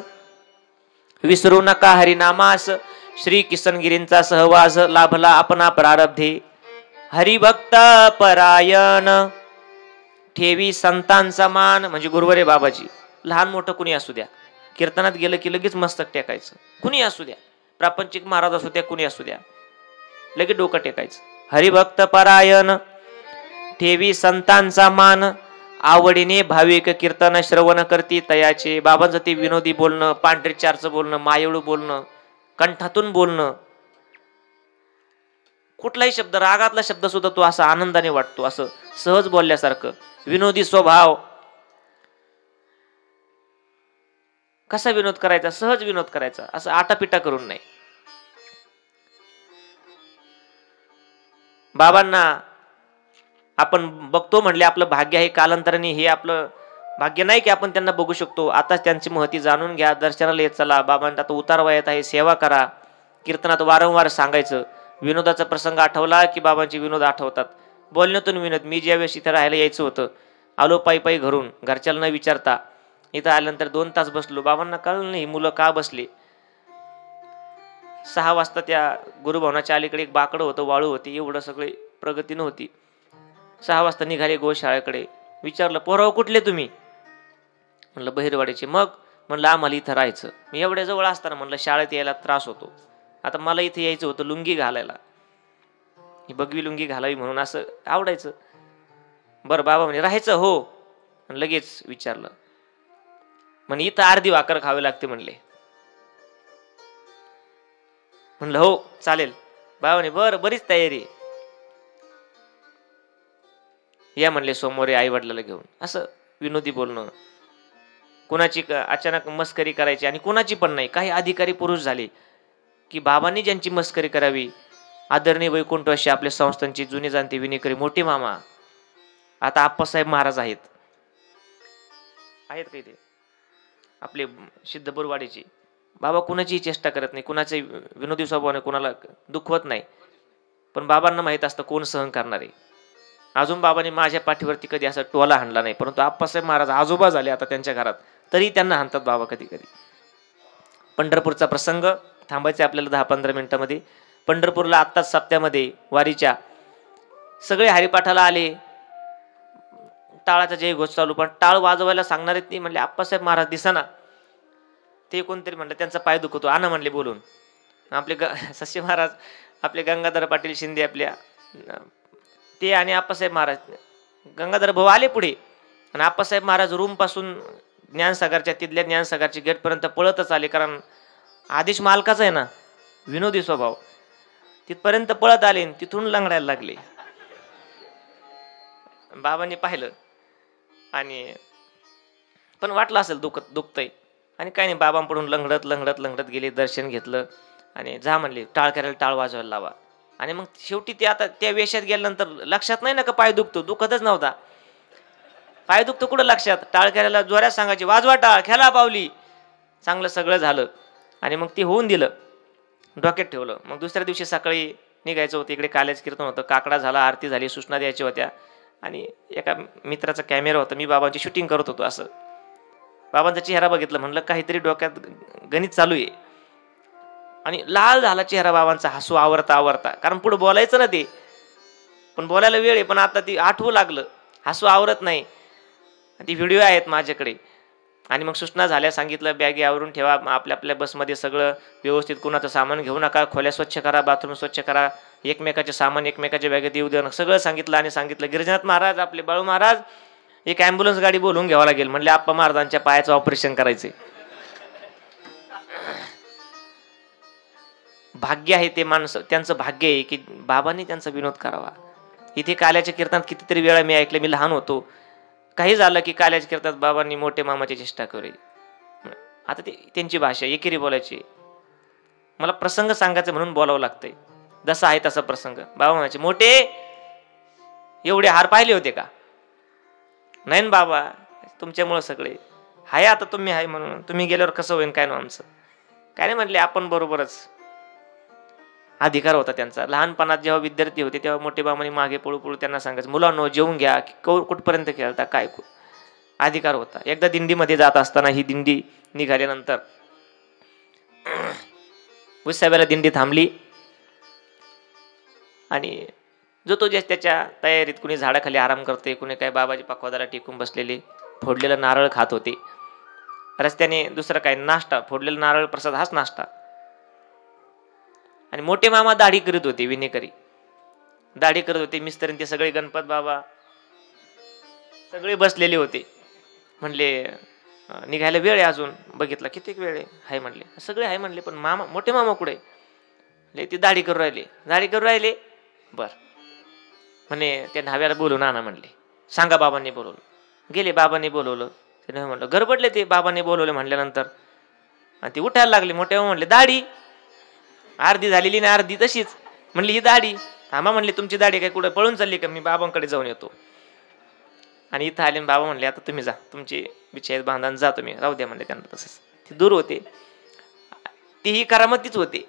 विसरू नका हरिनामास. श्री किसनगिरींचा सहवास लाभला आपणा प्रारब्धे. हरिभक्त परायण, ठेवी संतांचा मान. म्हणजे गुरुवरे बाबाजी, लहान मोठं कुणी असू द्या, कीर्तनात गेलं की लगेच मस्तक टेकायचं. कुणी असू द्या, प्रापंचिक महाराज असू द्या, कुणी असू द्या, लगेच डोकं टेकायचं. हरिभक्त परायण, ठेवी संतांचा मान. आवडीने भाविक कीर्तन श्रवण करती तयाचे. बाबांचं ते विनोदी बोलणं, पांढरे चारचं बोलणं, मायळू बोलणं, कंठातून बोलणं, कुठलाही शब्द, रागातला शब्द सुद्धा तो असा आनंदाने वाटतो, असं सहज बोलल्यासारखं. विनोदी स्वभाव. कसा विनोद करायचा? सहज विनोद करायचा, असं आटापिटा करून नाही. बाबांना आपण बघतो म्हणले आपलं भाग्य आहे. कालांतराने हे आपलं भाग्य नाही की आपण त्यांना बघू शकतो. आताच त्यांची महती जाणून घ्या, दर्शनाला येत चला. बाबांना आता उतारवा येत आहे, सेवा करा. कीर्तनात वारंवार सांगायचं. विनोदाचा प्रसंग आठवला की बाबांचे विनोद आठवतात. बोलण्यातून विनोद. मी ज्यावेळेस इथं राहायला यायचं होतं, आलो पायी पायी घरून, घरच्याला न विचारता. इथं आल्यानंतर 2 तास बसलो. बाबांना कळलं नाही मुलं का बसले. 6 वाजता त्या गुरुभवनाच्या अलीकडे एक बाकडं होतं, वाळू होती, एवढं सगळे प्रगती नव्हती. 6 वाजता निघाले गोशाळेकडे. विचारलं, पोराव कुठले तुम्ही? म्हणलं बहिरवाडीचे. मग म्हणलं आम्हाला इथं राहायचं. मी एवढ्या जवळ असताना म्हणलं शाळेत यायला त्रास होतो. आता मला इथे यायचं होतं लुंगी घालायला, ही बगवी लुंगी घालावी म्हणून असं आवडायचं. बरं बाबा म्हणजे राहायचं हो. लगेच विचारलं, म्हणे इथं अर्धी भाकर खावी लागते म्हणले. म्हणलं हो चालेल. बाबा म्हणे बरं, बरीच तयारी. या म्हणले सोमवारी आई वडिलाला घेऊन. असं विनोदी बोलणं. कुणाची अचानक मस्करी करायची, आणि कुणाची पण नाही. काही अधिकारी पुरुष झाले की बाबांनी ज्यांची मस्करी करावी. आदरणीय वैकुंठवासी आपल्या संस्थांचे जुने जाणते विनेकरी मोठे मामा, आता आप्पासाहेब महाराज आहेत काही ते आपले सिद्धपूरवाडीचे बाबा. कुणाची चेष्टा करत नाही, कुणाचे विनोदी स्वभावाने कुणाला दुखवत नाही. पण बाबांना माहित असतं कोण सहन करणार आहे. अजून बाबांनी माझ्या पाठीवरती कधी असा टोला हाणला नाही, परंतु आप्पासाहेब महाराज आजोबा झाले आता त्यांच्या घरात, तरी त्यांना हाणतात बाबा कधी कधी. पंढरपूरचा प्रसंग थांबायचा आपल्याला 10-15 मिनिटांमध्ये. पंढरपूरला आत्ताच सप्त्यामध्ये वारीच्या सगळे हरिपाठाला आले. टाळाचा जयघोष चालू, पण टाळ वाजवायला सांगणार आहेत ती म्हणले आप्पासाहेब महाराज दिसाना. ते कोणतरी म्हणलं त्यांचा पाय दुखतो, आणा म्हणले बोलून. आपले सस्य महाराज, आपले गंगाधर पाटील शिंदे आपल्या, ते आणि आप्पासाहेब महाराज, गंगाधर भाऊ आले पुढे. आणि आप्पासाहेब महाराज रूम पासून ज्ञानसागरच्या, तिथल्या ज्ञानसागरच्या गेटपर्यंत पळतच आले, कारण आदेश मालकाचा आहे ना, विनोदी स्वभाव. तिथपर्यंत पळत आले, तिथून लंगडायला लागले. बाबांनी पाहिलं आणि पण वाटलं असेल दुखतंय, आणि काय नाही, बाबांकडून लंगडत लंगडत लंगडत गेले. दर्शन घेतलं आणि जा म्हणले टाळ करायला, टाळ वाजवायला लावा. आणि मग शेवटी ते आता त्या वेशात गेल्यानंतर लक्षात नाही ना का पाय दुखतो, दुखतच नव्हता. पाय दुखतो कुठं लक्षात. टाळ करायला जोऱ्यात सांगायचे, वाजवा टाळ, खेळा पावली. चांगलं सगळं झालं आणि मग ते होऊन दिलं, डोक्यात ठेवलं. मग दुसऱ्या दिवशी सकाळी निघायचं होतं. इकडे कालेज कीर्तन होतं, काकडा झाला, आरती झाली, सूचना द्यायच्या होत्या. आणि एका मित्राचा कॅमेरा होता, मी बाबांची शूटिंग करत होतो. असं बाबांचा चेहरा बघितलं, म्हणलं काहीतरी डोक्यात गणित चालू आहे. आणि लाल झाला चेहरा बाबांचा, हसू आवरता आवरता, कारण पुढे बोलायचं ना ते, पण बोलायला वेळ आहे, पण आता ती आठवू लागलं, हसू आवरत नाही. ती व्हिडिओ आहेत माझ्याकडे. आणि मग सूचना झाल्या, सांगितलं बॅगी आवरून ठेवा, आपल्या आपल्या बसमध्ये सगळं व्यवस्थित, कुणाचं सामान घेऊ नका, खोल्या स्वच्छ करा, बाथरूम स्वच्छ करा, एकमेकाचे सामान एकमेकाच्या बॅगेत येऊ देऊ, सगळं सांगितलं. आणि सांगितलं गिरिजानाथ महाराज, आपले बाळू महाराज, एक ॲम्ब्युलन्स गाडी बोलवून घ्यावं लागेल. म्हणले आप्पा महाराजांच्या पायाचं ऑपरेशन करायचे. भाग्य आहे ते माणसं, त्यांचं भाग्य आहे की बाबांनी त्यांचा विनोद करावा. इथे काल्याच्या कीर्तनात कितीतरी वेळा मी ऐकलं, मी लहान होतो, काही झालं की काल्याच्या कीर्तनात बाबांनी मोठे मामाची चेष्टा करू. आता ते त्यांची भाषा एकेरी बोलायची. मला प्रसंग सांगायचं म्हणून बोलावं लागतंय, जसा आहे तसा प्रसंग. बाबा म्हणायचे, मोठे एवढे हार पाहिले होते का? नाही ना बाबा, तुमच्यामुळे सगळे हाय, आता तुम्ही हाय म्हणून, तुम्ही गेल्यावर कसं होईल काय ना आमचं. काय नाही म्हणले, आपण बरोबरच. अधिकार होता त्यांचा. लहानपणात जेव्हा विद्यार्थी होते तेव्हा मोठे बाबांनी मागे पळू पळू त्यांना सांगायचं, मुलांनो जेवून घ्या, कुठपर्यंत खेळता काय. अधिकार होता. एकदा दिंडीमध्ये जात असताना ही दिंडी निघाल्यानंतर साहेबाला दिंडी थांबली आणि जो तो त्याच्या तयारीत, कुणी झाडाखाली आराम करते, कुणी काय बाबाजी पकवादाला टेकून बसलेले, फोडलेलं नारळ खात होते. रस्त्याने दुसरं काय नाश्ता, फोडलेला नारळ प्रसाद हाच नाश्ता. आणि मोठे मामा दाढी करीत होते, विनेकरी दाढी करत होते. मिस्त्री ते सगळे गणपत बाबा सगळे बसलेले होते. म्हणले निघायला वेळ आहे अजून. बघितला किती वेळ आहे म्हणले. सगळे आहे म्हणले, पण मामा मोठे मामा कुठे. ते दाढी करू राहिले. बर म्हणे त्या न्हाव्याला बोलून आणा म्हणले. सांगा बाबांनी बोलवलं. गेले, बाबांनी बोलवलं. ते म्हणलं गडबडले ते. बाबांनी बोलवले म्हणल्यानंतर आणि ते उठायला लागले. मोठे मामा म्हणले दाढी अर्धी झालेली ना, अर्धी तशीच. म्हणली ही दाढी. थांबा म्हणले, तुमची दाढी काय कुठं पळून चालली का, मी बाबांकडे जाऊन येतो. आणि इथं आले बाबा म्हणले आता तुम्ही जा, तुमची बिछाईत बांधून जा तुम्ही, राहू द्या म्हणले त्यांना. तसंच ते दूर होते. तीही करामतीच होते.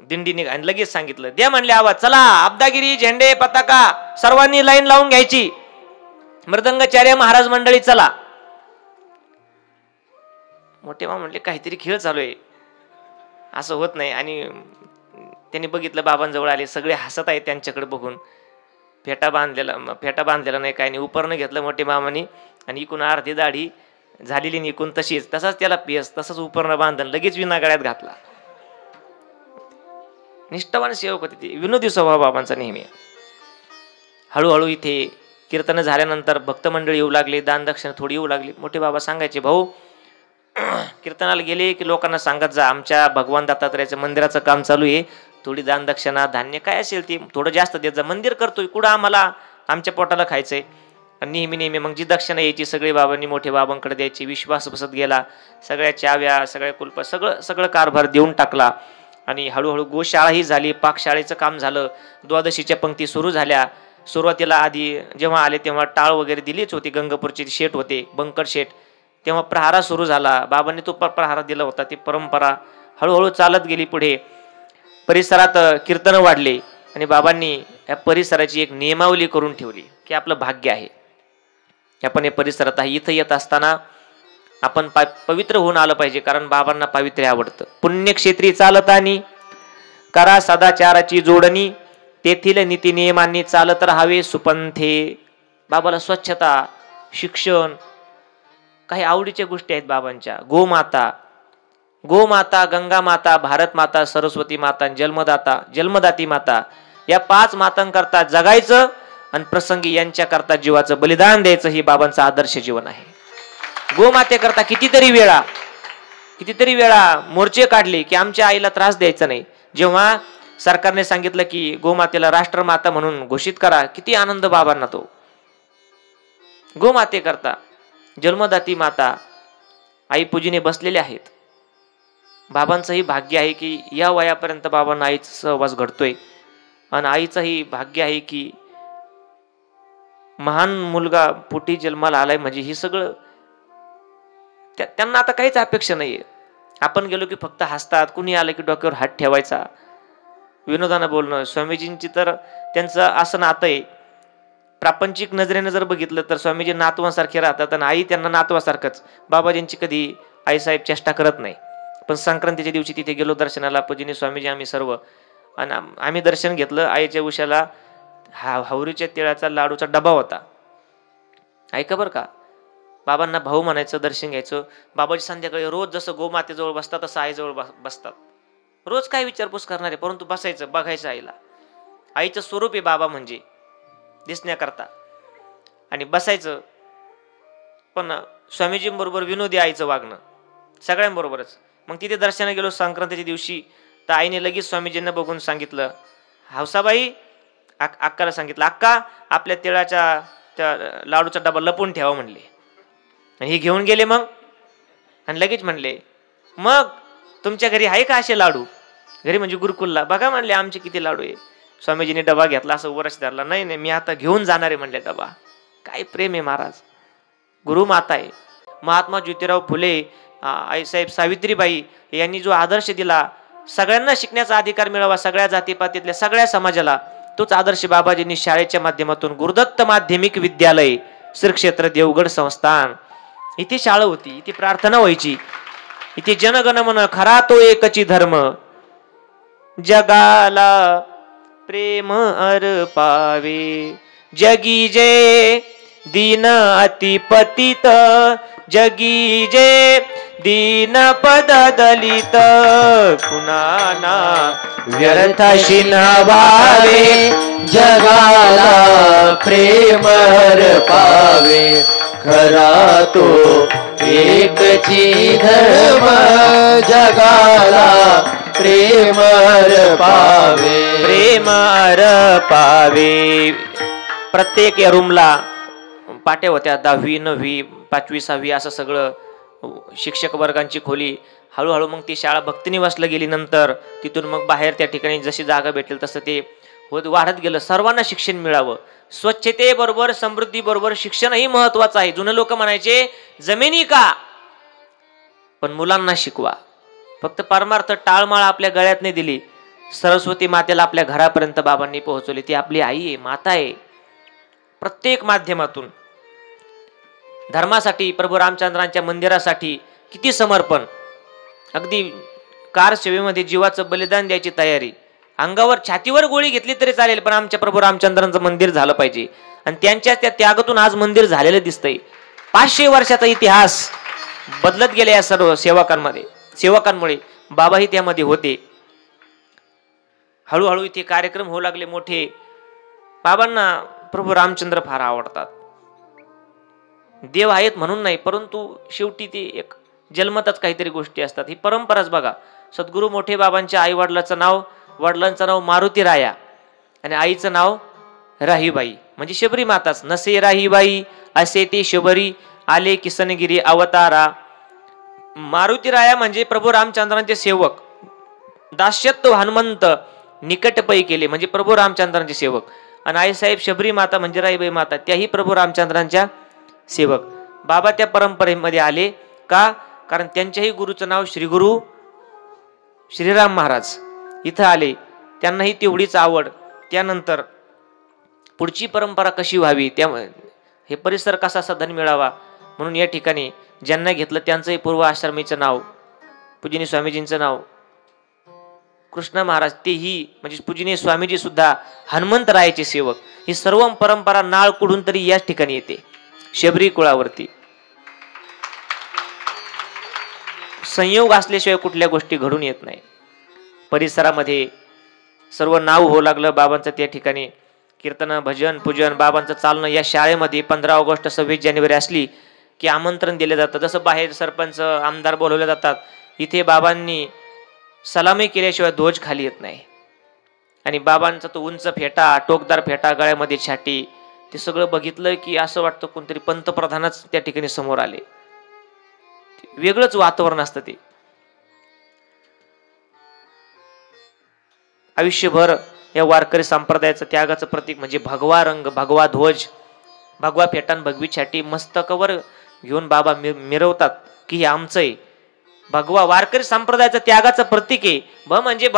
दिंडी निघा आणि लगेच सांगितलं, द्या म्हणले आवाज, चला अब्दागिरी, झेंडे, पताका सर्वांनी लाईन लावून घ्यायची. मृदंगाचार्य महाराज मंडळी चला. मोठे मामा म्हणले काहीतरी खेळ चालू आहे, असं होत नाही. आणि त्यांनी बघितलं, बाबांजवळ आले, सगळे हसत आहेत त्यांच्याकडे बघून. फेटा बांधलेला नाही, काय नाही. उपरनं घेतलं मोठे मामानी आणि इकून अर्धी दाढी झालेली निकून तशीच, तसाच त्याला पेस, तसंच उपरनं बांधलं, लगेच विनागळ्यात घातला. निष्ठावान सेवक होते ते. विनोदी स्वभाव बाबांचा नेहमी. हळूहळू इथे कीर्तन झाल्यानंतर भक्त मंडळी येऊ लागले, दान दक्षिणा थोडी येऊ लागली. मोठे बाबा सांगायचे, भाऊ कीर्तनाला गेले की लोकांना सांगत जा, आमच्या भगवान दत्तात्रयाचं मंदिराचं काम चालू आहे, थोडी दान दक्षिणा धान्य काय असेल ते थोडं जास्त देत जा, मंदिर करतोय, कुठं आम्हाला आमच्या पोटाला खायचंय. नेहमी मग जी दक्षिणा यायची सगळे बाबांनी मोठे बाबांकडे द्यायची. विश्वास बसत गेला. सगळ्या चाव्या, सगळ्या कुलपा, सगळं कारभार देऊन टाकला. आणि हळूहळू गोशाळाही झाली, पाकशाळेचं काम झालं. द्वादशीच्या पंक्ती सुरू झाल्या. सुरुवातीला आधी जेव्हा आले तेव्हा टाळ वगैरे दिलीच होती, गंगापूरचे शेठ होते, बंकर शेठ. तेव्हा प्रहारा सुरू झाला, बाबांनी तो प्रहारा दिला होता. ती परंपरा हळूहळू चालत गेली पुढे. परिसरात कीर्तन वाढले आणि बाबांनी या परिसराची एक नियमावली करून ठेवली की आपलं भाग्य आहे, आपण या परिसरात आहे, इथं येत असताना आपण पवित्र होऊन आलं पाहिजे, कारण बाबांना पावित्र्य आवडतं. पुण्यक्षेत्री चालतानी करा सदाचाराची जोडणी, तेथील नीती नियमांनी चालत राहावे सुपंथे. बाबाला स्वच्छता, शिक्षण, काही आवडीच्या गोष्टी आहेत बाबांच्या. गोमाता, गंगा माता, भारत माता, सरस्वती माता, जन्मदाती माता, या 5 मातांकरता जगायचं आणि प्रसंगी यांच्याकरता जीवाचं बलिदान द्यायचं, ही बाबांचं आदर्श जीवन आहे. गोमातेकरता कितीतरी वेळा मोर्चे काढले की आमच्या आईला त्रास द्यायचा नाही. जेव्हा सरकारने सांगितलं की गोमातेला राष्ट्रमाता म्हणून घोषित करा, किती आनंद बाबांना तो. गोमातेकरता जन्मदाती माता आई पूजीने बसलेले आहेत. बाबांचंही भाग्य आहे की या वयापर्यंत बाबांना आईचा सहवास घडतोय. आणि आईचंही भाग्य आहे की महान मुलगा पोटी जन्माला आलाय, म्हणजे ही सगळं त्यांना आता काहीच अपेक्षा नाहीये. आपण गेलो की फक्त हसतात, कुणी आलं की डोक्यावर हात ठेवायचा, विनोदानं बोलणं. स्वामीजींची तर त्यांचं असं नातं आहे, प्रापंचिक नजरेनं जर बघितलं तर स्वामीजी नातवासारखे राहतात आणि आई त्यांना नातवासारखंच. बाबाजींची कधी आईसाहेब चेष्टा करत नाही. पण संक्रांतीच्या दिवशी तिथे गेलो दर्शनाला, पूजनीय स्वामीजी आम्ही सर्व, आणि आम्ही दर्शन घेतलं. आईच्या उशाला हावरीच्या तिळाचा लाडूचा डबा होता. ऐका बरं का, बाबांना भाऊ म्हणायचं, दर्शन घ्यायचं. बाबाजी संध्याकाळी रोज जसं गोमातेजवळ बसतात तसं आईजवळ बसतात. रोज काय विचारपूस करणारे, परंतु बसायचं, बघायचं आईला. आईचं स्वरूप आहे बाबा म्हणजे दिसण्याकरता, आणि बसायचं. पण स्वामीजींबरोबर विनोदी आईचं वागणं सगळ्यांबरोबरच. मग तिथे दर्शनाला गेलो संक्रांतीच्या दिवशी, तर आईने लगेच स्वामीजींना बघून सांगितलं, हौसाबाई अक्काला सांगितलं, अक्का आपल्या तिळाच्या त्या लाडूचा डबा लपून ठेवा म्हणले. आणि हे घेऊन गेले मग, आणि लगेच म्हणले, मग तुमच्या घरी आहे का असे लाडू? घरी म्हणजे गुरुकुलला. बघा म्हणले आमचे किती लाडू आहे. स्वामीजीने डबा घेतला, असं वरच धरला. नाही मी आता घेऊन जाणार आहे म्हणले डबा. काय प्रेम आहे महाराज, गुरुमाता आहे. महात्मा ज्योतिराव फुले, आईसाहेब सावित्रीबाई यांनी जो आदर्श दिला, सगळ्यांना शिकण्याचा अधिकार मिळावा, सगळ्या जातीपातीतल्या सगळ्या समाजाला. तोच आदर्श बाबाजींनी शाळेच्या माध्यमातून गुरुदत्त माध्यमिक विद्यालय श्री क्षेत्र देवगड संस्थान इथे शाळा होती, इथे प्रार्थना व्हायची, इथे जनगणमन खरा तो एकची धर्म, जगाला प्रेम अर्पावे, जगी जे दीन अति पतित, जगी जे दीन पद दलित, कुणाना व्यर्थ शिनवावे, जगाला प्रेम अर्पावे, खरा तो एकची धर्म, जगाला प्रेम अर्पावे, प्रेम अर्पावे. प्रत्येक या रूमला पाट्या होत्या, 10वी 9वी 5वी 6वी असं सगळं शिक्षक वर्गांची खोली. हळूहळू मग ती शाळा भक्तिनिवासला गेली. नंतर तिथून मग बाहेर त्या ठिकाणी जशी जागा भेटेल तसं ते वाढत गेलं. सर्वांना शिक्षण मिळावं. स्वच्छतेबरोबर समृद्धीबरोबर शिक्षणही महत्वाचं आहे. जुने लोक म्हणायचे जमिनी का, पण मुलांना शिकवा. फक्त परमार्थ टाळमाळ आपल्या गळ्यात नाही दिली. सरस्वती मातेला आपल्या घरापर्यंत बाबांनी पोहोचवली. ती आपली आई आहे, माता आहे. प्रत्येक माध्यमातून धर्मासाठी, प्रभू रामचंद्रांच्या मंदिरासाठी किती समर्पण. अगदी कार सेवेमध्ये जीवाचं बलिदान द्यायची तयारी. अंगावर छातीवर गोळी घेतली तरी चालेल, पण आमच्या प्रभू रामचंद्रांचं मंदिर झालं पाहिजे. आणि त्यांच्या त्या त्यागातून आज मंदिर झालेलं दिसतंय. 500 वर्षाचा इतिहास बदलत गेले या सर्व सेवकांमुळे. बाबाही त्यामध्ये होते. हळूहळू इथे कार्यक्रम होऊ लागले मोठे. बाबांना प्रभू रामचंद्र फार आवडतात. देव आहेत म्हणून नाही, परंतु शेवटी ते एक जन्मतच काहीतरी गोष्टी असतात. ही परंपराच बघा. सद्गुरू मोठे बाबांच्या आई वडिलांचं नाव मारुती राया आणि आईचं नाव राहीबाई, म्हणजे शबरी माताच. नसे राहीबाई असे ते शबरी, आले किसनगिरी अवतारा. मारुती राया म्हणजे प्रभू रामचंद्रांचे सेवक. दास्यत्व हनुमंत निकटपै केले म्हणजे प्रभू रामचंद्रांचे सेवक. आणि आईसाहेब शबरी माता म्हणजे राहीबाई माता, त्याही प्रभू रामचंद्रांच्या सेवक. बाबा त्या परंपरेमध्ये आले का, कारण त्यांच्याही गुरुचं नाव श्रीगुरु श्रीराम महाराज इथं आले. त्यांनाही तेवढीच आवड. त्यानंतर पुढची परंपरा कशी व्हावी, त्यामुळे हे परिसर कसा सधन मिळावा म्हणून या ठिकाणी ज्यांना घेतलं त्यांचंही पूर्व आश्रमीचं नाव, पूजनीय स्वामीजींचं नाव कृष्ण महाराज, तेही म्हणजे पूजनीय स्वामीजी सुद्धा हनुमंतरायाचे सेवक. ही सर्व परंपरा नाळ कुठून तरी याच ठिकाणी येते, शबरी कुळावरती. संयोग असल्याशिवाय कुठल्या गोष्टी घडून येत नाही. परिसरामध्ये सर्व नाव होऊ लागलं बाबांचं. त्या ठिकाणी कीर्तन, भजन, पूजन, बाबांचं चालणं. या शाळेमध्ये 15 ऑगस्ट 26 जानेवारी असली की आमंत्रण दिलं जातं. जसं बाहेर सरपंच आमदार बोलवले जातात, इथे बाबांनी सलामी केल्याशिवाय ध्वज खाली येत नाही. आणि बाबांचा तो उंच फेटा, टोकदार फेटा, गळ्यामध्ये छाटी, ते सगळं बघितलं की असं वाटतं कोणतरी पंतप्रधानच त्या ठिकाणी समोर आले. वेगळंच वातावरण असतं ते. आयुष्यभर या वारकरी संप्रदायाचं त्यागाचं प्रतीक म्हणजे भगवा रंग, भगवा ध्वज, भगवा फेटान, भगवी छाटी मस्तकावर घेऊन बाबा मिरवतात की हे आमचं आहे. भगवा वारकरी संप्रदायाचं त्यागाचं प्रतीक आहे. भ म्हणजे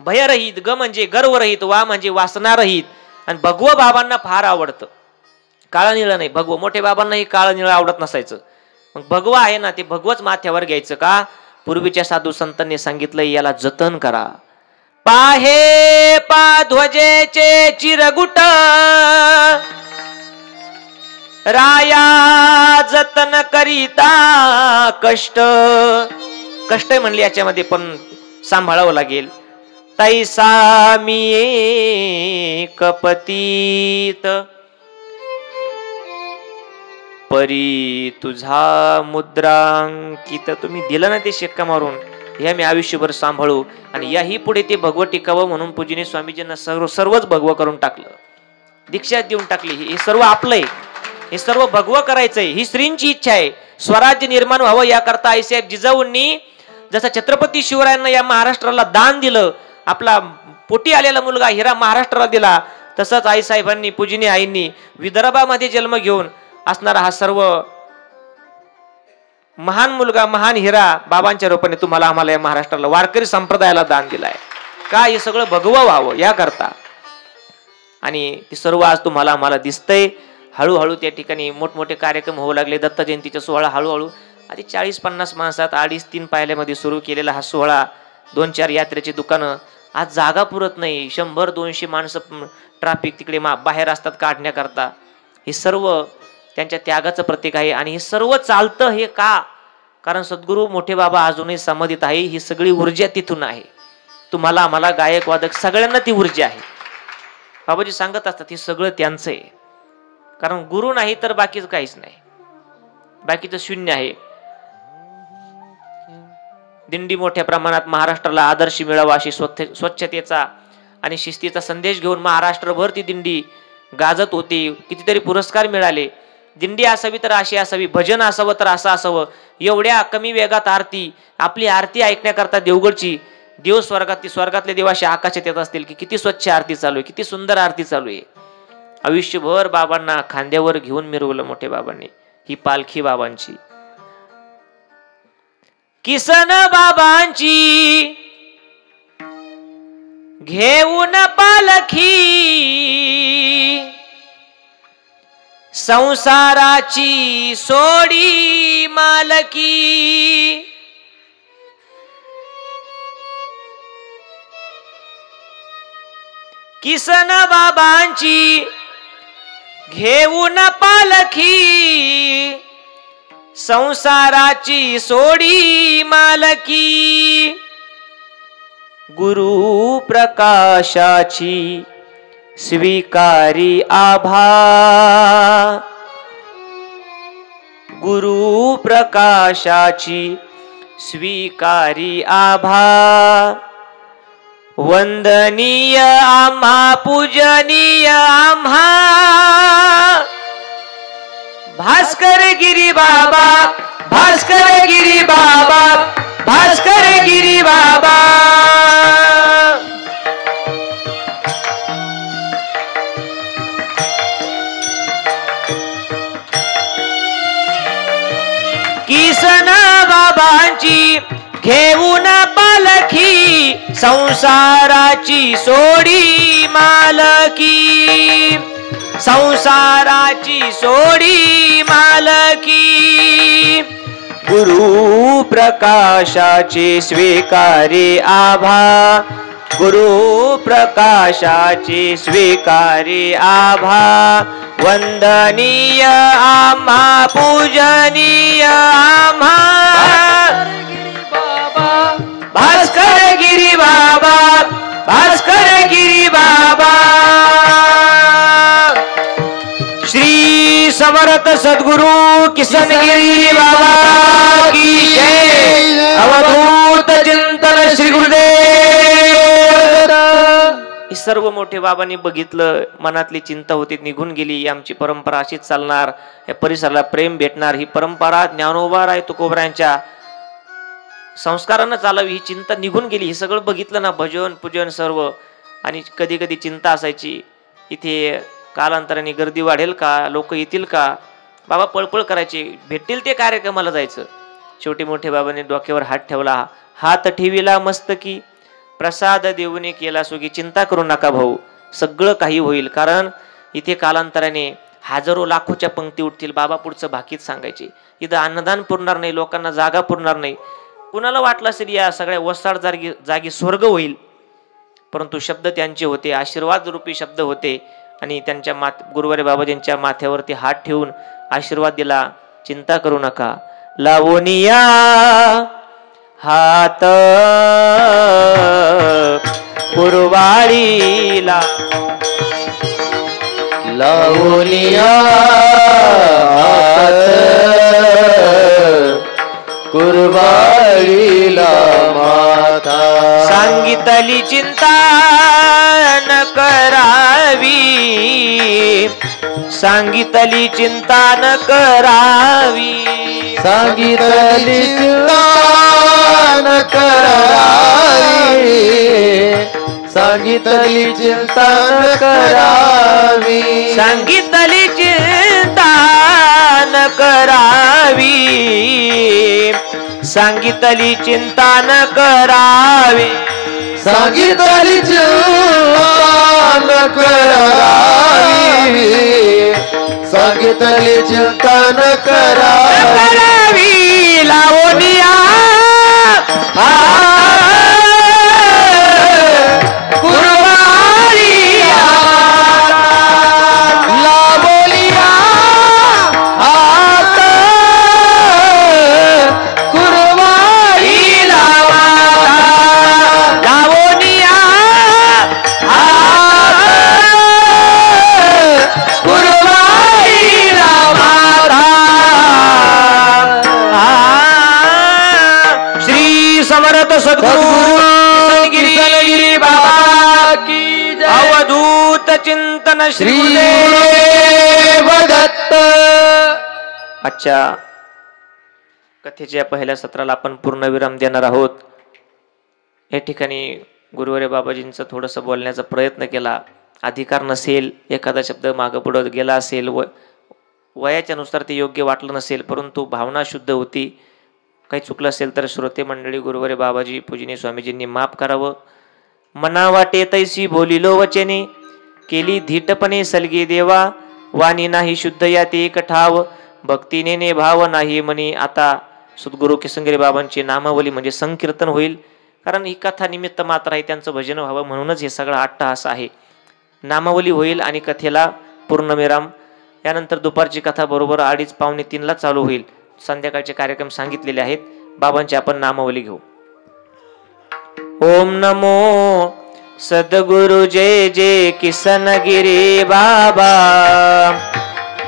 भयरहित, ग म्हणजे गर्वरहित, वा म्हणजे वासनारहित. आणि भगवा बाबांना फार आवडतं. काळा निळं नाही, भगवं. मोठे बाबांनाही काळं निळं आवडत नसायचं. मग भगवा आहे ना, ते भगवच माथ्यावर घ्यायचं. का, पूर्वीच्या साधू संतांनी सांगितलं याला जतन करा. पाहे पा ध्वजेचे चिरगुट, राया जतन करिता कष्ट. कष्ट म्हणले याच्यामध्ये पण सांभाळावं लागेल. तैसा मी कपतीत, परी तुझा मुद्रांकित. तुम्ही दिलं ना ते शिक्का मारून, हे मी आयुष्यभर सांभाळू. आणि याही पुढे ते भगवं टिकावं म्हणून पूजनीय स्वामीजींना सर्वच भगवं करून टाकलं, दीक्षा देऊन टाकली. हे सर्व आपलंय, हे सर्व भगवं करायचंय. ही श्रींची इच्छा आहे. स्वराज्य निर्माण व्हावं याकरता आईसाहेब जिजाऊंनी जसं छत्रपती शिवरायांना या महाराष्ट्राला दान दिलं, आपला पोटी आलेला मुलगा हिरा महाराष्ट्राला दिला, तसंच आईसाहेबांनी, पूजनीय आईंनी विदर्भामध्ये जन्म घेऊन असणारा हा सर्व महान मुलगा, महान हिरा बाबांच्या रूपाने तुम्हाला आम्हाला या महाराष्ट्राला वारकरी संप्रदायाला दान दिलाय. का हे सगळं भगवं व्हावं याकरता. आणि ते सर्व आज तुम्हाला आम्हाला दिसतंय. हळूहळू त्या ठिकाणी मोठमोठे कार्यक्रम होऊ लागले. दत्त जयंतीचा सोहळा हळूहळू आधी 40-50 माणसात 2.5-3 पायऱ्यामध्ये सुरू केलेला हा सोहळा, 2-4 यात्रेची दुकानं, आज जागा पुरत नाही. 100-200 माणसं ट्रॅफिक तिकडे बाहेर असतात काढण्याकरता. हे सर्व त्यांच्या त्यागाचं प्रतीक आहे. आणि हे सर्व चालतं हे का? कारण सद्गुरू मोठे बाबा अजूनही समाधीत आहे. ही सगळी ऊर्जा तिथून आहे. तुम्हाला आम्हाला गायक वादक सगळ्यांना ती ऊर्जा आहे. बाबाजी सांगत असतात हे सगळं त्यांचं आहे. कारण गुरु नाही तर बाकीचं काहीच नाही, बाकीचं शून्य आहे. दिंडी मोठ्या प्रमाणात महाराष्ट्राला आदर्श मिळावा अशी स्वच्छतेचा आणि शिस्तीचा संदेश घेऊन महाराष्ट्रभर ती दिंडी गाजत होती. कितीतरी पुरस्कार मिळाले. दिंडी असावी तर अशी असावी, भजन असावं तर असं असावं. एवढ्या कमी वेगात आरती, आपली आरती ऐकण्याकरता देवगडची देव स्वर्गातले देवाशी आकाशात येत असतील की किती स्वच्छ आरती चालू आहे, किती सुंदर आरती चालू आहे. आयुष्यभर बाबांना खांद्यावर घेऊन मिरवलं मोठे बाबांनी. ही पालखी बाबांची, किसन बाबांची घेऊन पालखी, संसाराची सोडी मालकी. किसन बाबांची घेऊन पालखी, संसाराची सोडी मालकी. गुरु प्रकाशाची स्वीकारी आभा, गुरु प्रकाशाची स्वीकारी आभा. वंदनीय आम्हा, पूजनीय आम्हा, भास्कर गिरी बाबा, भास्कर गिरी बाबा, भास्कर गिरी बाबा. किसन बाबांची घेऊन पालखी, संसाराची सोडी मालकी, संसाराची सोडी मालकी. गुरु प्रकाशाची स्वीकारी आभा, गुरु प्रकाशाची स्वीकारी आभा. वंदनीय आम्हा, पूजनीय आम्हा, भास्कर गिरी बाबा, भास्कर गिरी बाबा. श्री समर्थ सद्गुरु किसनगिरी बाबा की जय. अवधूत चिंतन श्री गुरुदेव. हे सर्व मोठे बाबांनी बघितलं. मनातली चिंता होती निघून गेली. आमची परंपरा अशीच चालणार, या परिसराला प्रेम भेटणार. ही परंपरा ज्ञानोबा राय तुकोबरायांच्या संस्कारानं चालावी, ही चिंता निघून गेली. हे सगळं बघितलं ना, भजन पूजन सर्व. आणि कधी कधी चिंता असायची, इथे कालांतराने गर्दी वाढेल का, लोक येतील का. बाबा पळपळ करायचे, भेटतील ते कार्यक्रमाला जायचं. शेवटी मोठे बाबांनी डोक्यावर हात ठेवला, हात ठेविला मस्तकी, प्रसाद देऊने केला सुगी. चिंता करू नका भाऊ, सगळं काही होईल. कारण इथे कालांतराने हजारो लाखोच्या पंक्ती उठतील. बाबा पुढचं भाकीत सांगायचे, इथं अन्नदान पुरणार नाही, लोकांना जागा पुरणार नाही. कुणाला वाटलं असेल या सगळ्या वसाड जागी स्वर्ग होईल, परंतु शब्द त्यांचे होते, आशीर्वाद रूपी शब्द होते. आणि त्यांच्या गुरुवारी बाबाजींच्या माथ्यावरती हात ठेवून आशीर्वाद दिला, चिंता करू नका. लावोनिया हात कुरवाडीला, लावोनिया हात कुरवाडीला माता. सांगितली चिंता न करावी, सांगितली चिंता न करावी, सांगितली चिंता न करावी, सांगितली चिंता न करावी, सांगितली चिंता न करावी. सांगितली चिंता न करावी सांगितली चिंता न करावी सांगितली चिंता न करावी लावणिया चिंतन श्री दत्त. आजच्या कथेच्या पहिल्या सत्राला आपण पूर्णविराम देणार आहोत. या ठिकाणी गुरुवारे बाबाजींचं थोडंसं बोलण्याचा प्रयत्न केला. अधिकार नसेल, एखादा शब्द मागं पुढं गेला असेल, वयाच्या नुसार ते योग्य वाटलं नसेल, परंतु भावना शुद्ध होती. काही चुकलं असेल तर श्रोते मंडळी, गुरुवारे बाबाजी पूजनीय स्वामीजींनी माफ करावं. मना वाटे तैसी बोलिलो वचने, केली धीटपणे सलगी देवा. वाणी नाही शुद्ध यात एक ठाव, भक्तीने भाव नाही म्हणे. आता सद्गुरू किसनगिरी बाबांची नामावली म्हणजे संकीर्तन होईल. कारण ही कथा निमित्त मात्र आहे, त्यांचं भजन व्हावं म्हणूनच हे सगळा अट्टहास आहे. नामावली होईल आणि कथेला पूर्णविराम. यानंतर दुपारची कथा बरोबर 2:30 पावणे 3 चालू होईल. संध्याकाळचे कार्यक्रम सांगितलेले आहेत. बाबांची आपण नामावली घेऊ. ओम नमो सद्गुरु जय जय किसनगिरी बाबा.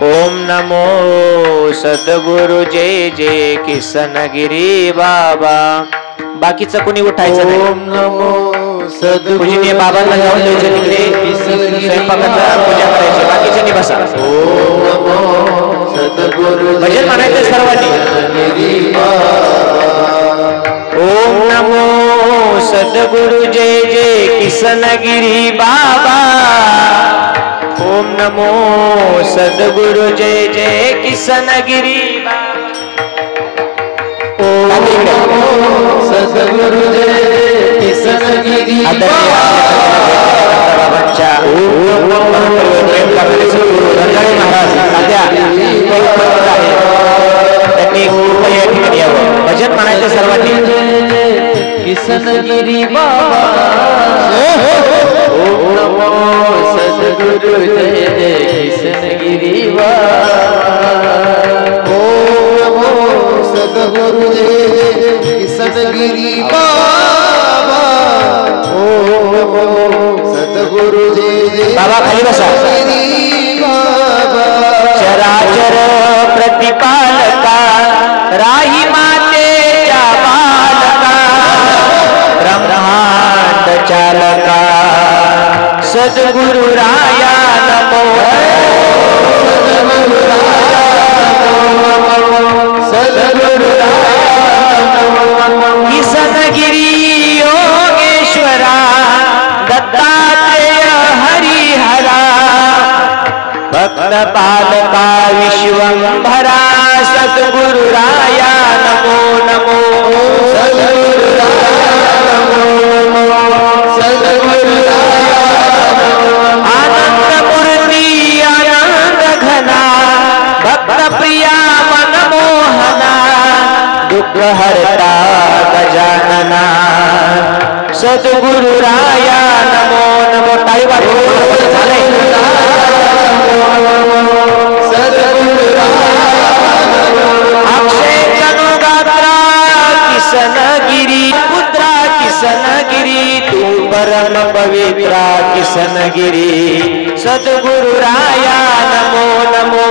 ओम नमो सद्गुरु जय जय किसनगिरी बाबा. बाकीचं कोणी उठायचं नाही. ओम नमो सद्गुरु पूजनीय बाबांना जाऊन द्यायचे तिकडे, स्वयंपाकाचा पूजा करायची. बाकीच्यांनी बसा. ओम नमो सद्गुरु भजन म्हणायचं सर्वांनी. ओम नमो सद्गुरु जय जय किसनगिरी बाबा. ओम नमो सद्गुरु जय जय किसनगिरी बाबा. ओम नमो सद्गुरु जय किसनगिरी बाबा. बाबांच्या महाराज सध्या त्यांनी या ठिकाणी यावं. भजन म्हणायचं सर्वांनी. किसनगिरी बाबा. ओम नमो सद्गुरु जय जय किसनगिरी बाबा. ओम नमो सद्गुरु जय जय किसनगिरी बाबा. ओम नमो सद्गुरु जय जय बाबा खाली बसा. चराचर प्रतिपालका राही मातेच्या बालका. ब्रह्मांड चालका सद्गुरु राया नमो. सद्गुरु किसनगिरी योगेश्वरा दत्तात्रेय हरिहरा. भक्त पालका विश्वंभरा सद्गुरु राया नमो नमो. सद्गुरु सद्गुरु आनंद मूर्ती आनंद घना. भक्त प्रिया मनमोहना. दुःख हरता गजानना सद्गुरु राया नमो नमो. टाळी वाजवा. झालंय. अक्षय तनुगात्रा किसनगिरी पुत्रा किसनगिरी. तू परम पवित्रा किसनगिरी. सद्गुरु राया नमो नमो.